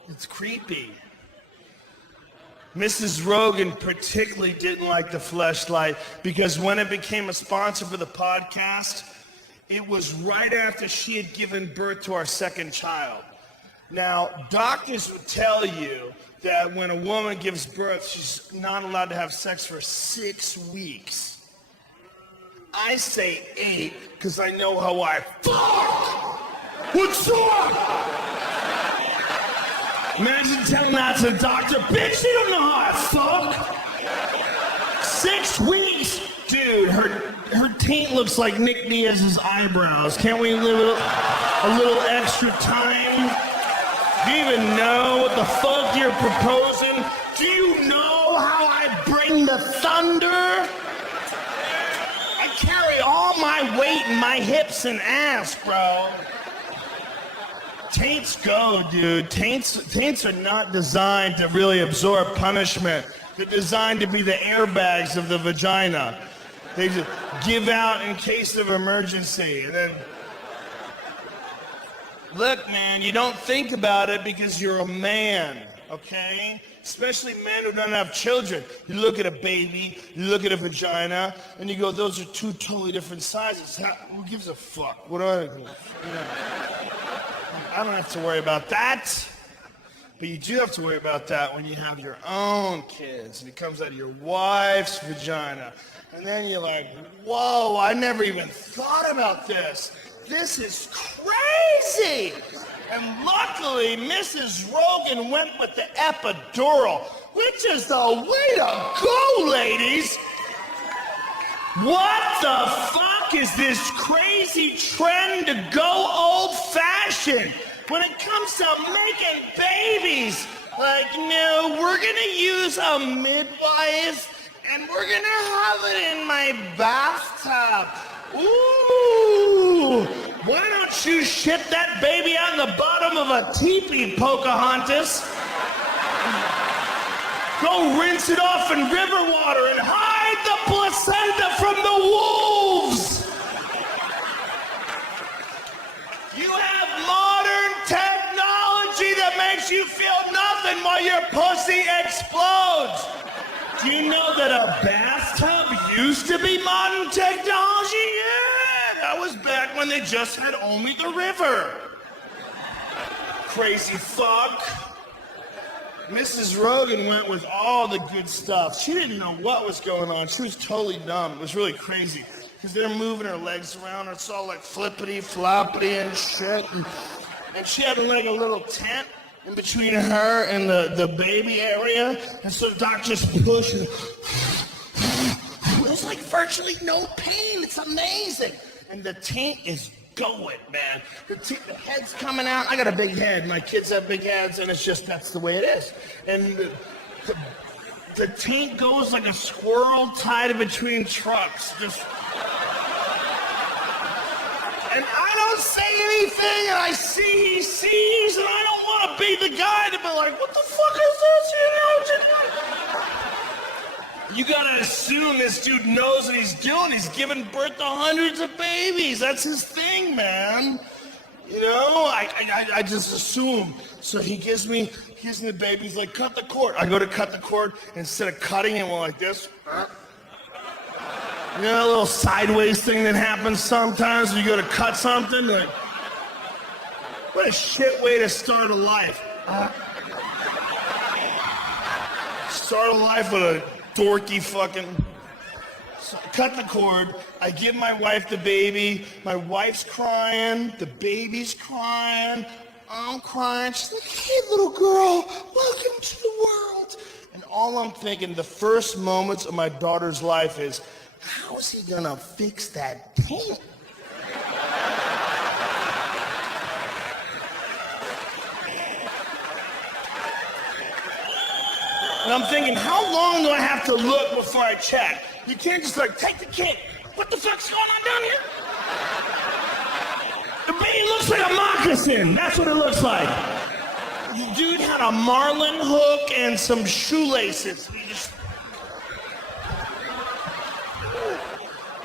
It's creepy. Mrs. Rogan particularly didn't like the fleshlight because when it became a sponsor for the podcast, it was right after she had given birth to our second child. Now, doctors would tell you that when a woman gives birth, she's not allowed to have sex for 6 weeks. I say 8 because I know how I fuck. What's up? Imagine telling that to the doctor, bitch, you don't know how I fuck. 6 weeks. Dude, her taint looks like Nick Diaz's eyebrows. Can't we live a little extra time? Do you even know what the fuck you're proposing? Do you know how I bring the thunder? I carry all my weight in my hips and ass, bro. Taints go, dude. Taints are not designed to really absorb punishment. They're designed to be the airbags of the vagina. They just give out in case of emergency. And then, look, man, you don't think about it because you're a man, okay? Especially men who don't have children. You look at a baby, you look at a vagina, and you go, those are 2 totally different sizes. Who gives a fuck? What do I do? I don't have to worry about that. But you do have to worry about that when you have your own kids and it comes out of your wife's vagina. And then you're like, whoa, I never even thought about this. This is crazy. And luckily, Mrs. Rogan went with the epidural, which is the way to go, ladies. What the fuck is this crazy trend to go old-fashioned? When it comes to making babies, like, no, we're gonna use a midwife and we're gonna have it in my bathtub. Ooh, why don't you shit that baby out in the bottom of a teepee, Pocahontas? Go rinse it off in river water and hide the placenta from the wolves. You have modern technology that makes you feel nothing while your pussy explodes. Do you know that a bathtub used to be modern technology? Yeah, that was back when they just had only the river. Crazy fuck. Mrs. Rogan went with all the good stuff. She didn't know what was going on. She was totally dumb. It was really crazy. Because they're moving her legs around. It's all like flippity, floppity and shit. And she had like a little tent in between her and the baby area. And so the doc just pushed. There's like virtually no pain. It's amazing. And the taint is going, man. The head's coming out. I got a big head. My kids have big heads, and it's just, that's the way it is. And the taint goes like a squirrel tied in between trucks. Just. And I don't say anything, and I see he sees, and I don't want to be the guy to be like, what the fuck is this? You gotta assume this dude knows what he's doing. He's giving birth to hundreds of babies. That's his thing, man. You know, I just assume. So he gives me the baby. He's like, cut the cord. I go to cut the cord, and instead of cutting it, like this. You know that little sideways thing that happens sometimes when you go to cut something? Like, what a shit way to start a life. Start a life with a dorky fucking... So I cut the cord. I give my wife the baby. My wife's crying. The baby's crying. I'm crying. She's like, hey, little girl, welcome to the world. And all I'm thinking, the first moments of my daughter's life is, how is he gonna fix that taint? And I'm thinking, how long do I have to look before I check? You can't just like, take the kid. What the fuck's going on down here? The baby looks like a moccasin. That's what it looks like. The dude had a marlin hook and some shoelaces.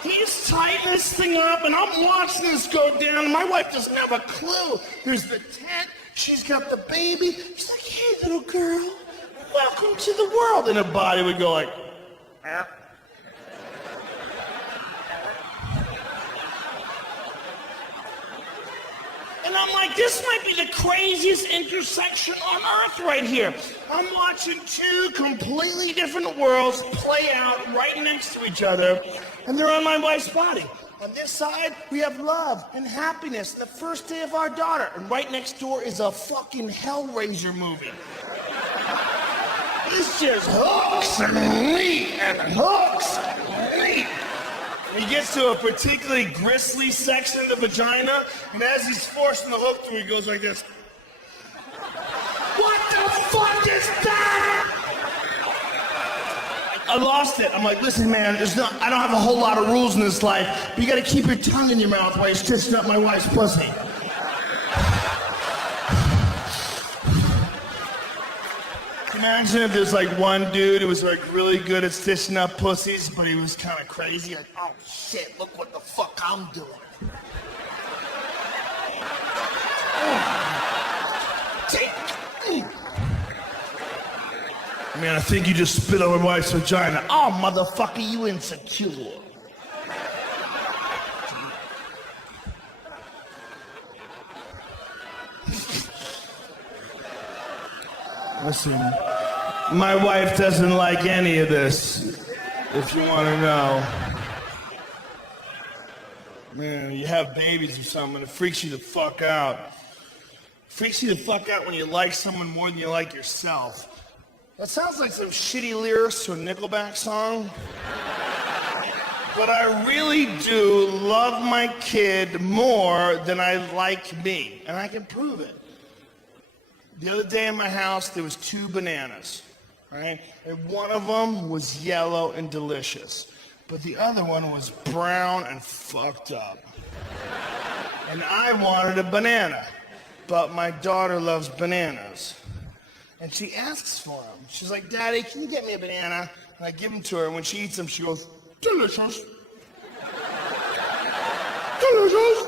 He's tightening this thing up, and I'm watching this go down, and my wife doesn't have a clue. There's the tent. She's got the baby. She's like, hey, little girl, welcome to the world. And her body would go like, ah. And I'm like, this might be the craziest intersection on Earth right here. I'm watching 2 completely different worlds play out right next to each other, and they're on my wife's body. On this side, we have love and happiness, the first day of our daughter. And right next door is a fucking Hellraiser movie. It's just hooks and meat and hooks and meat. He gets to a particularly gristly section of the vagina, and as he's forcing the hook through, he goes like this. What the fuck is that? I lost it. I'm like, listen, man, I don't have a whole lot of rules in this life, but you gotta keep your tongue in your mouth while you're stitching up my wife's pussy. Imagine if there's like one dude who was like really good at stitching up pussies, but he was kind of crazy. Like, oh shit, look what the fuck I'm doing. Man, I think you just spit on my wife's vagina. Oh, motherfucker, you insecure. Listen, my wife doesn't like any of this, if you want to know. Man, you have babies or something, it freaks you the fuck out. Freaks you the fuck out when you like someone more than you like yourself. That sounds like some shitty lyrics to a Nickelback song. But I really do love my kid more than I like me, and I can prove it. The other day in my house, there was 2 bananas, right? And one of them was yellow and delicious, but the other one was brown and fucked up. And I wanted a banana, but my daughter loves bananas. And she asks for them. She's like, Daddy, can you get me a banana? And I give them to her, and when she eats them, she goes, delicious. Delicious.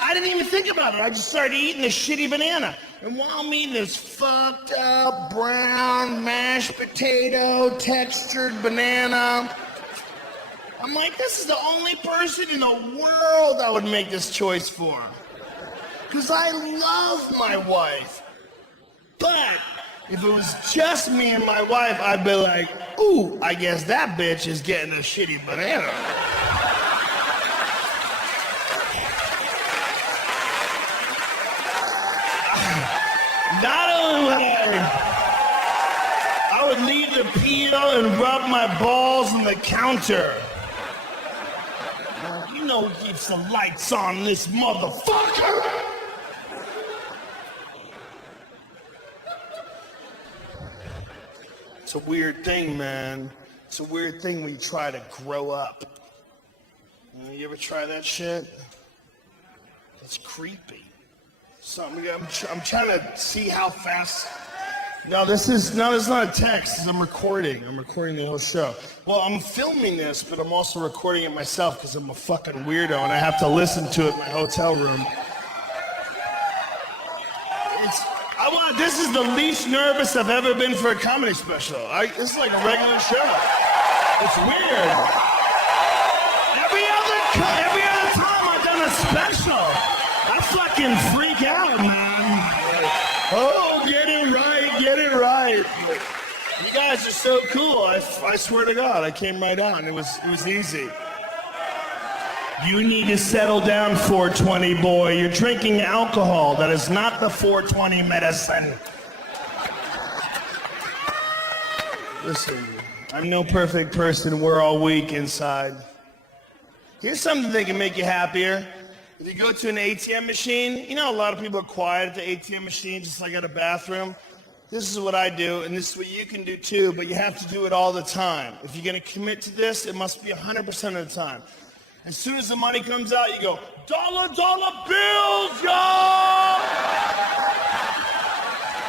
I didn't even think about it. I just started eating this shitty banana. And while I'm eating this fucked up, brown, mashed potato, textured banana, I'm like, this is the only person in the world I would make this choice for. Because I love my wife. But if it was just me and my wife, I'd be like, ooh, I guess that bitch is getting a shitty banana. Not only would I would leave the peel and rub my balls on the counter. You know who keeps the lights on this motherfucker? It's a weird thing, man. It's a weird thing when you try to grow up. You ever try that shit? It's creepy. Something I'm trying to see how fast. No, this is not a text. I'm recording. I'm recording the whole show. Well, I'm filming this, but I'm also recording it myself because I'm a fucking weirdo and I have to listen to it in my hotel room. This is the least nervous I've ever been for a comedy special. This is like a regular show. It's weird. Every other time I've done a special, I fucking freak out, man. Oh, get it right, get it right. You guys are so cool. I swear to God, I came right on. It was easy. You need to settle down, 420 boy. You're drinking alcohol. That is not the 420 medicine. Listen, I'm no perfect person. We're all weak inside. Here's something that can make you happier. If you go to an ATM machine, you know a lot of people are quiet at the ATM machine, just like at a bathroom. This is what I do, and this is what you can do too, but you have to do it all the time. If you're going to commit to this, it must be 100% of the time. As soon as the money comes out, you go, dollar bills, y'all!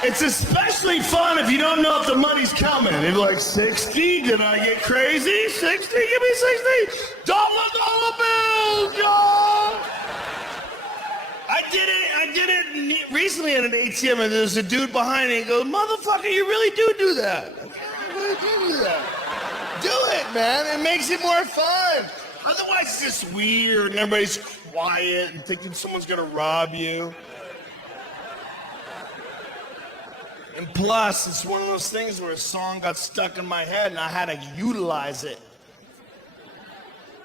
It's especially fun if you don't know if the money's coming. You're like, 60? Did I get crazy? 60? Give me 60! Dollar bills, y'all! I did it recently at an ATM, and there's a dude behind me, and he goes, motherfucker, you really do that. I really do that. Do it, man. It makes it more fun. Otherwise, it's just weird, and everybody's quiet and thinking someone's gonna rob you. And plus, it's one of those things where a song got stuck in my head, and I had to utilize it.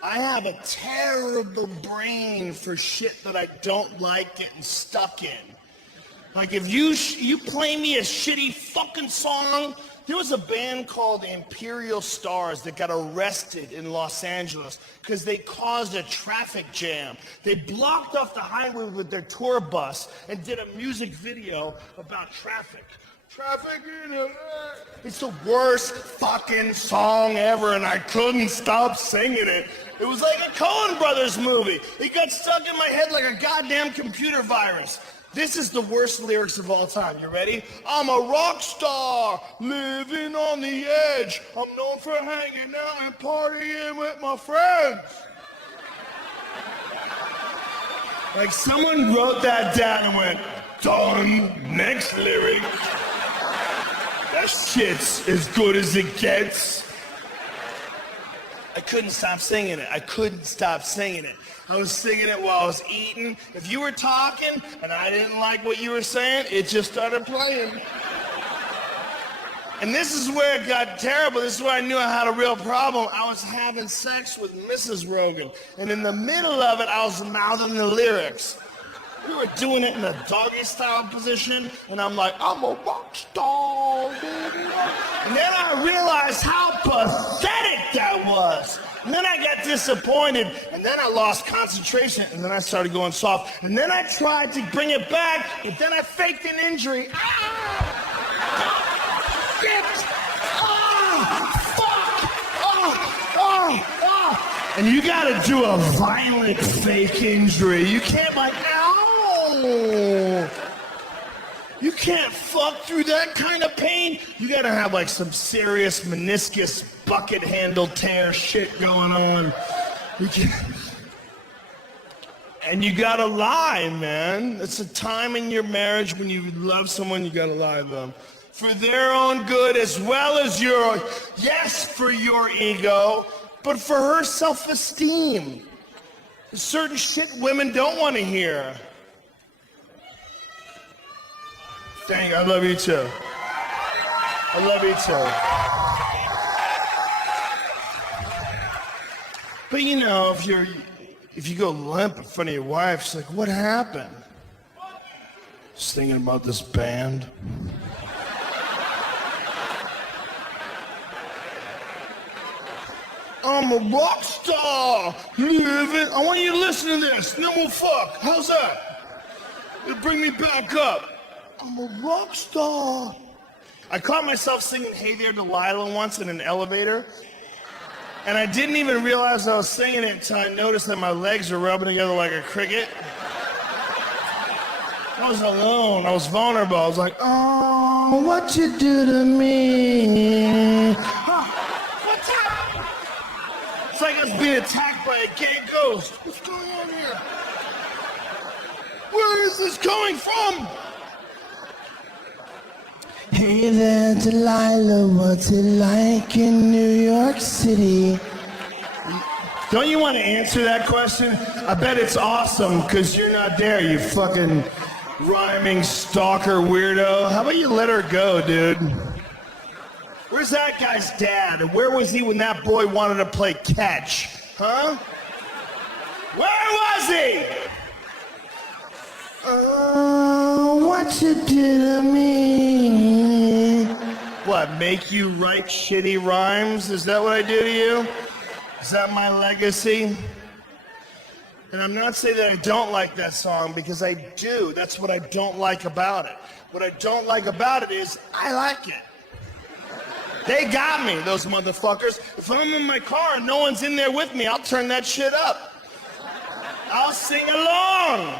I have a terrible brain for shit that I don't like getting stuck in. Like if you play me a shitty fucking song, there was a band called the Imperial Stars that got arrested in Los Angeles because they caused a traffic jam. They blocked off the highway with their tour bus and did a music video about traffic. Traffic in LA. It's the worst fucking song ever, and I couldn't stop singing it. It was like a Coen Brothers movie. It got stuck in my head like a goddamn computer virus. This is the worst lyrics of all time. You ready? I'm a rock star, living on the edge. I'm known for hanging out and partying with my friends. Like someone wrote that down and went, done, next lyric. That shit's as good as it gets. I couldn't stop singing it. I couldn't stop singing it. I was singing it while I was eating. If you were talking and I didn't like what you were saying, it just started playing. And this is where it got terrible. This is where I knew I had a real problem. I was having sex with Mrs. Rogan. And in the middle of it, I was mouthing the lyrics. We were doing it in a doggy style position. And I'm like, I'm a rock star. And then I realized how pathetic that was. And then I got disappointed, and then I lost concentration, and then I started going soft. And then I tried to bring it back, but then I faked an injury. Ah! Shit! Ah! Fuck! And you gotta do a violent fake injury. You can't like, ow! You can't fuck through that kind of pain. You gotta have like some serious meniscus bucket handle tear shit going on. And you gotta lie, man. It's a time in your marriage when you love someone, you gotta lie to them. For their own good as well as your, yes, for your ego, but for her self-esteem. There's certain shit women don't want to hear. Dang, I love you too. I love you too. But you know, if you go limp in front of your wife, she's like, what happened? Just thinking about this band. I'm a rock star, living. I want you to listen to this, then we'll fuck. How's that? It'll bring me back up. I'm a rock star. I caught myself singing Hey There Delilah once in an elevator. And I didn't even realize I was singing it until I noticed that my legs were rubbing together like a cricket. I was alone. I was vulnerable. I was like, oh, what you do to me? What's up? It's like I was being attacked by a gay ghost. What's going on here? Where is this coming from? Hey there, Delilah, what's it like in New York City? Don't you want to answer that question? I bet it's awesome, because you're not there, you fucking rhyming stalker weirdo. How about you let her go, dude? Where's that guy's dad? And where was he when that boy wanted to play catch? Huh? Where was he? What you do to me? What, make you write shitty rhymes? Is that what I do to you? Is that my legacy? And I'm not saying that I don't like that song, because I do. That's what I don't like about it. What I don't like about it is I like it. They got me, those motherfuckers. If I'm in my car and no one's in there with me, I'll turn that shit up. I'll sing along.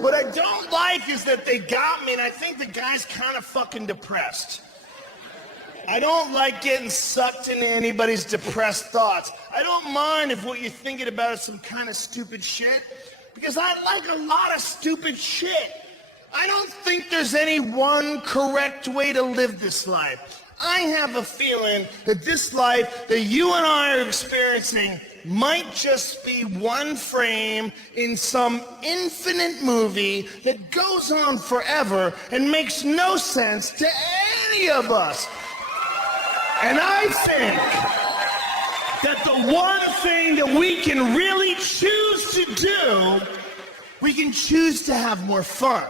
What I don't like is that they got me, and I think the guy's kind of fucking depressed. I don't like getting sucked into anybody's depressed thoughts. I don't mind if what you're thinking about is some kind of stupid shit, because I like a lot of stupid shit. I don't think there's any one correct way to live this life. I have a feeling that this life that you and I are experiencing might just be one frame in some infinite movie that goes on forever and makes no sense to any of us. And I think that the one thing that we can really choose to do, we can choose to have more fun.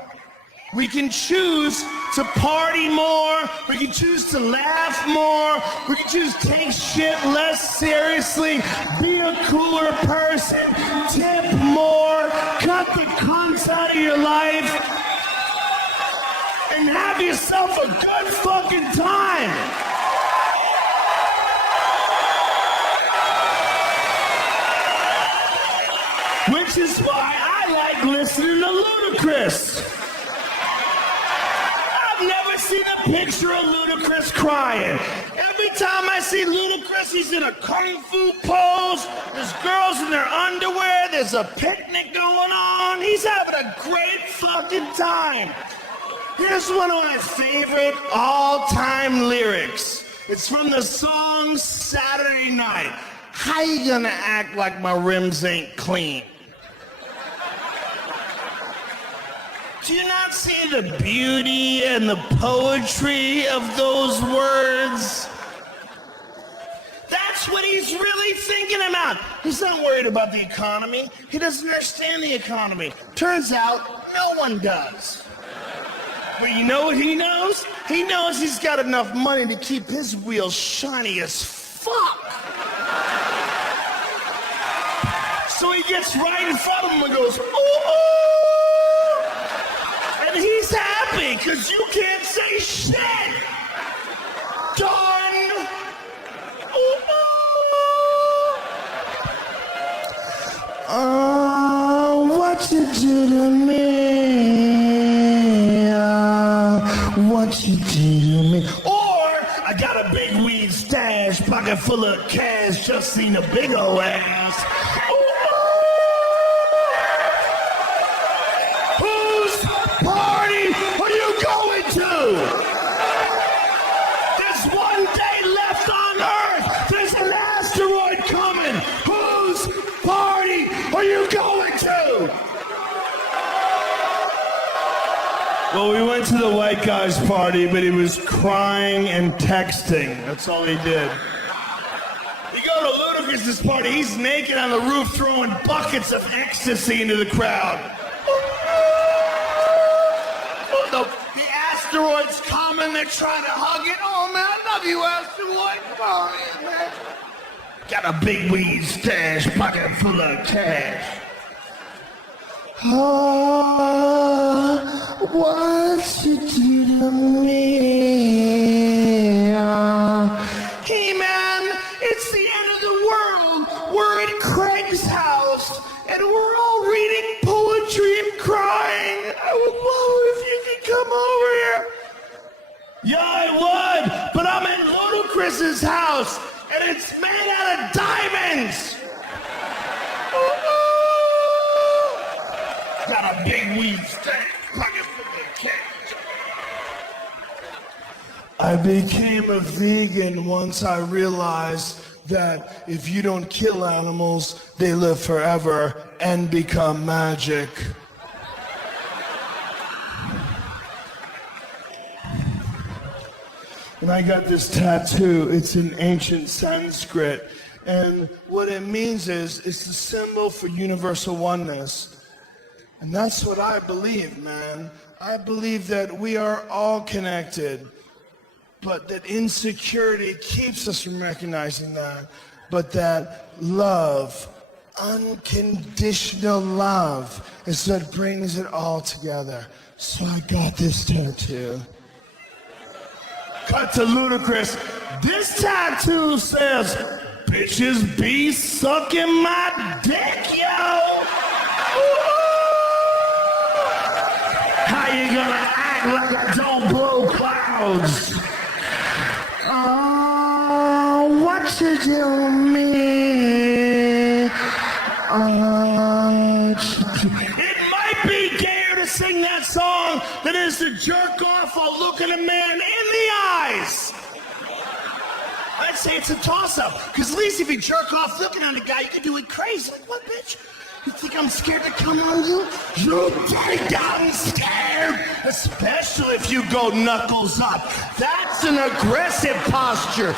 We can choose to party more. We can choose to laugh more. We can choose to take shit less seriously. Be a cooler person. Tip more. Cut the cunts out of your life. And have yourself a good fucking time. Which is why I like listening to Ludacris. I've never seen a picture of Ludacris crying. Every time I see Ludacris, he's in a kung fu pose. There's girls in their underwear. There's a picnic going on. He's having a great fucking time. Here's one of my favorite all-time lyrics. It's from the song Saturday Night. How you gonna act like my rims ain't clean? Do you not see the beauty and the poetry of those words? That's what he's really thinking about. He's not worried about the economy. He doesn't understand the economy. Turns out, no one does. But you know what he knows? He knows he's got enough money to keep his wheels shiny as fuck. So he gets right in front of him and goes, ooh, ooh. And he's happy, because you can't say shit. Done. Ooh, ooh. Oh, what you do to me? What you do to me? Or, I got a big weed stash, pocket full of cash, just seen a big ol' ass. Whose party are you going to? There's one day left on Earth. There's an asteroid coming. Whose party are you going to? Well, we went to the white guy's party, but he was crying and texting. That's all he did. You go to Ludacris's party, he's naked on the roof throwing buckets of ecstasy into the crowd. The asteroid's coming, they're trying to hug it. Oh, man, I love you, asteroid. Oh, man. Got a big weed stash, pocket full of cash. Oh, what you do to me? Hey, man, it's the end of the world. We're at Craig's house, and we're all reading poetry and crying. I would love if you could come over here. Yeah, I would, but I'm in Ludacris's house, and it's made out of diamonds. Got a big weed stack, pocket full of cash. I became a vegan once I realized that if you don't kill animals, they live forever and become magic. And I got this tattoo. It's in ancient Sanskrit. And what it means is, it's the symbol for universal oneness. And that's what I believe, man. I believe that we are all connected, but that insecurity keeps us from recognizing that. But that love, unconditional love, is what brings it all together. So I got this tattoo. Cut to Ludacris. This tattoo says, bitches be sucking my dick, yo! How you gonna act like I don't blow clouds? Oh, what you do to me? It might be gayer to sing that song than it is to jerk off while looking a man in the eyes. I'd say it's a toss-up, because at least if you jerk off looking at a guy, you can do it crazy. Like, what, bitch? You think I'm scared to come on you? You're damn scared! Especially if you go knuckles up. That's an aggressive posture.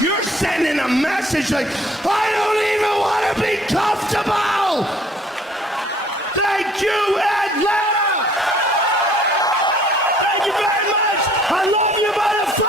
You're sending a message like, I don't even want to be comfortable. Thank you, Atlanta. Thank you very much. I love you, motherfucker.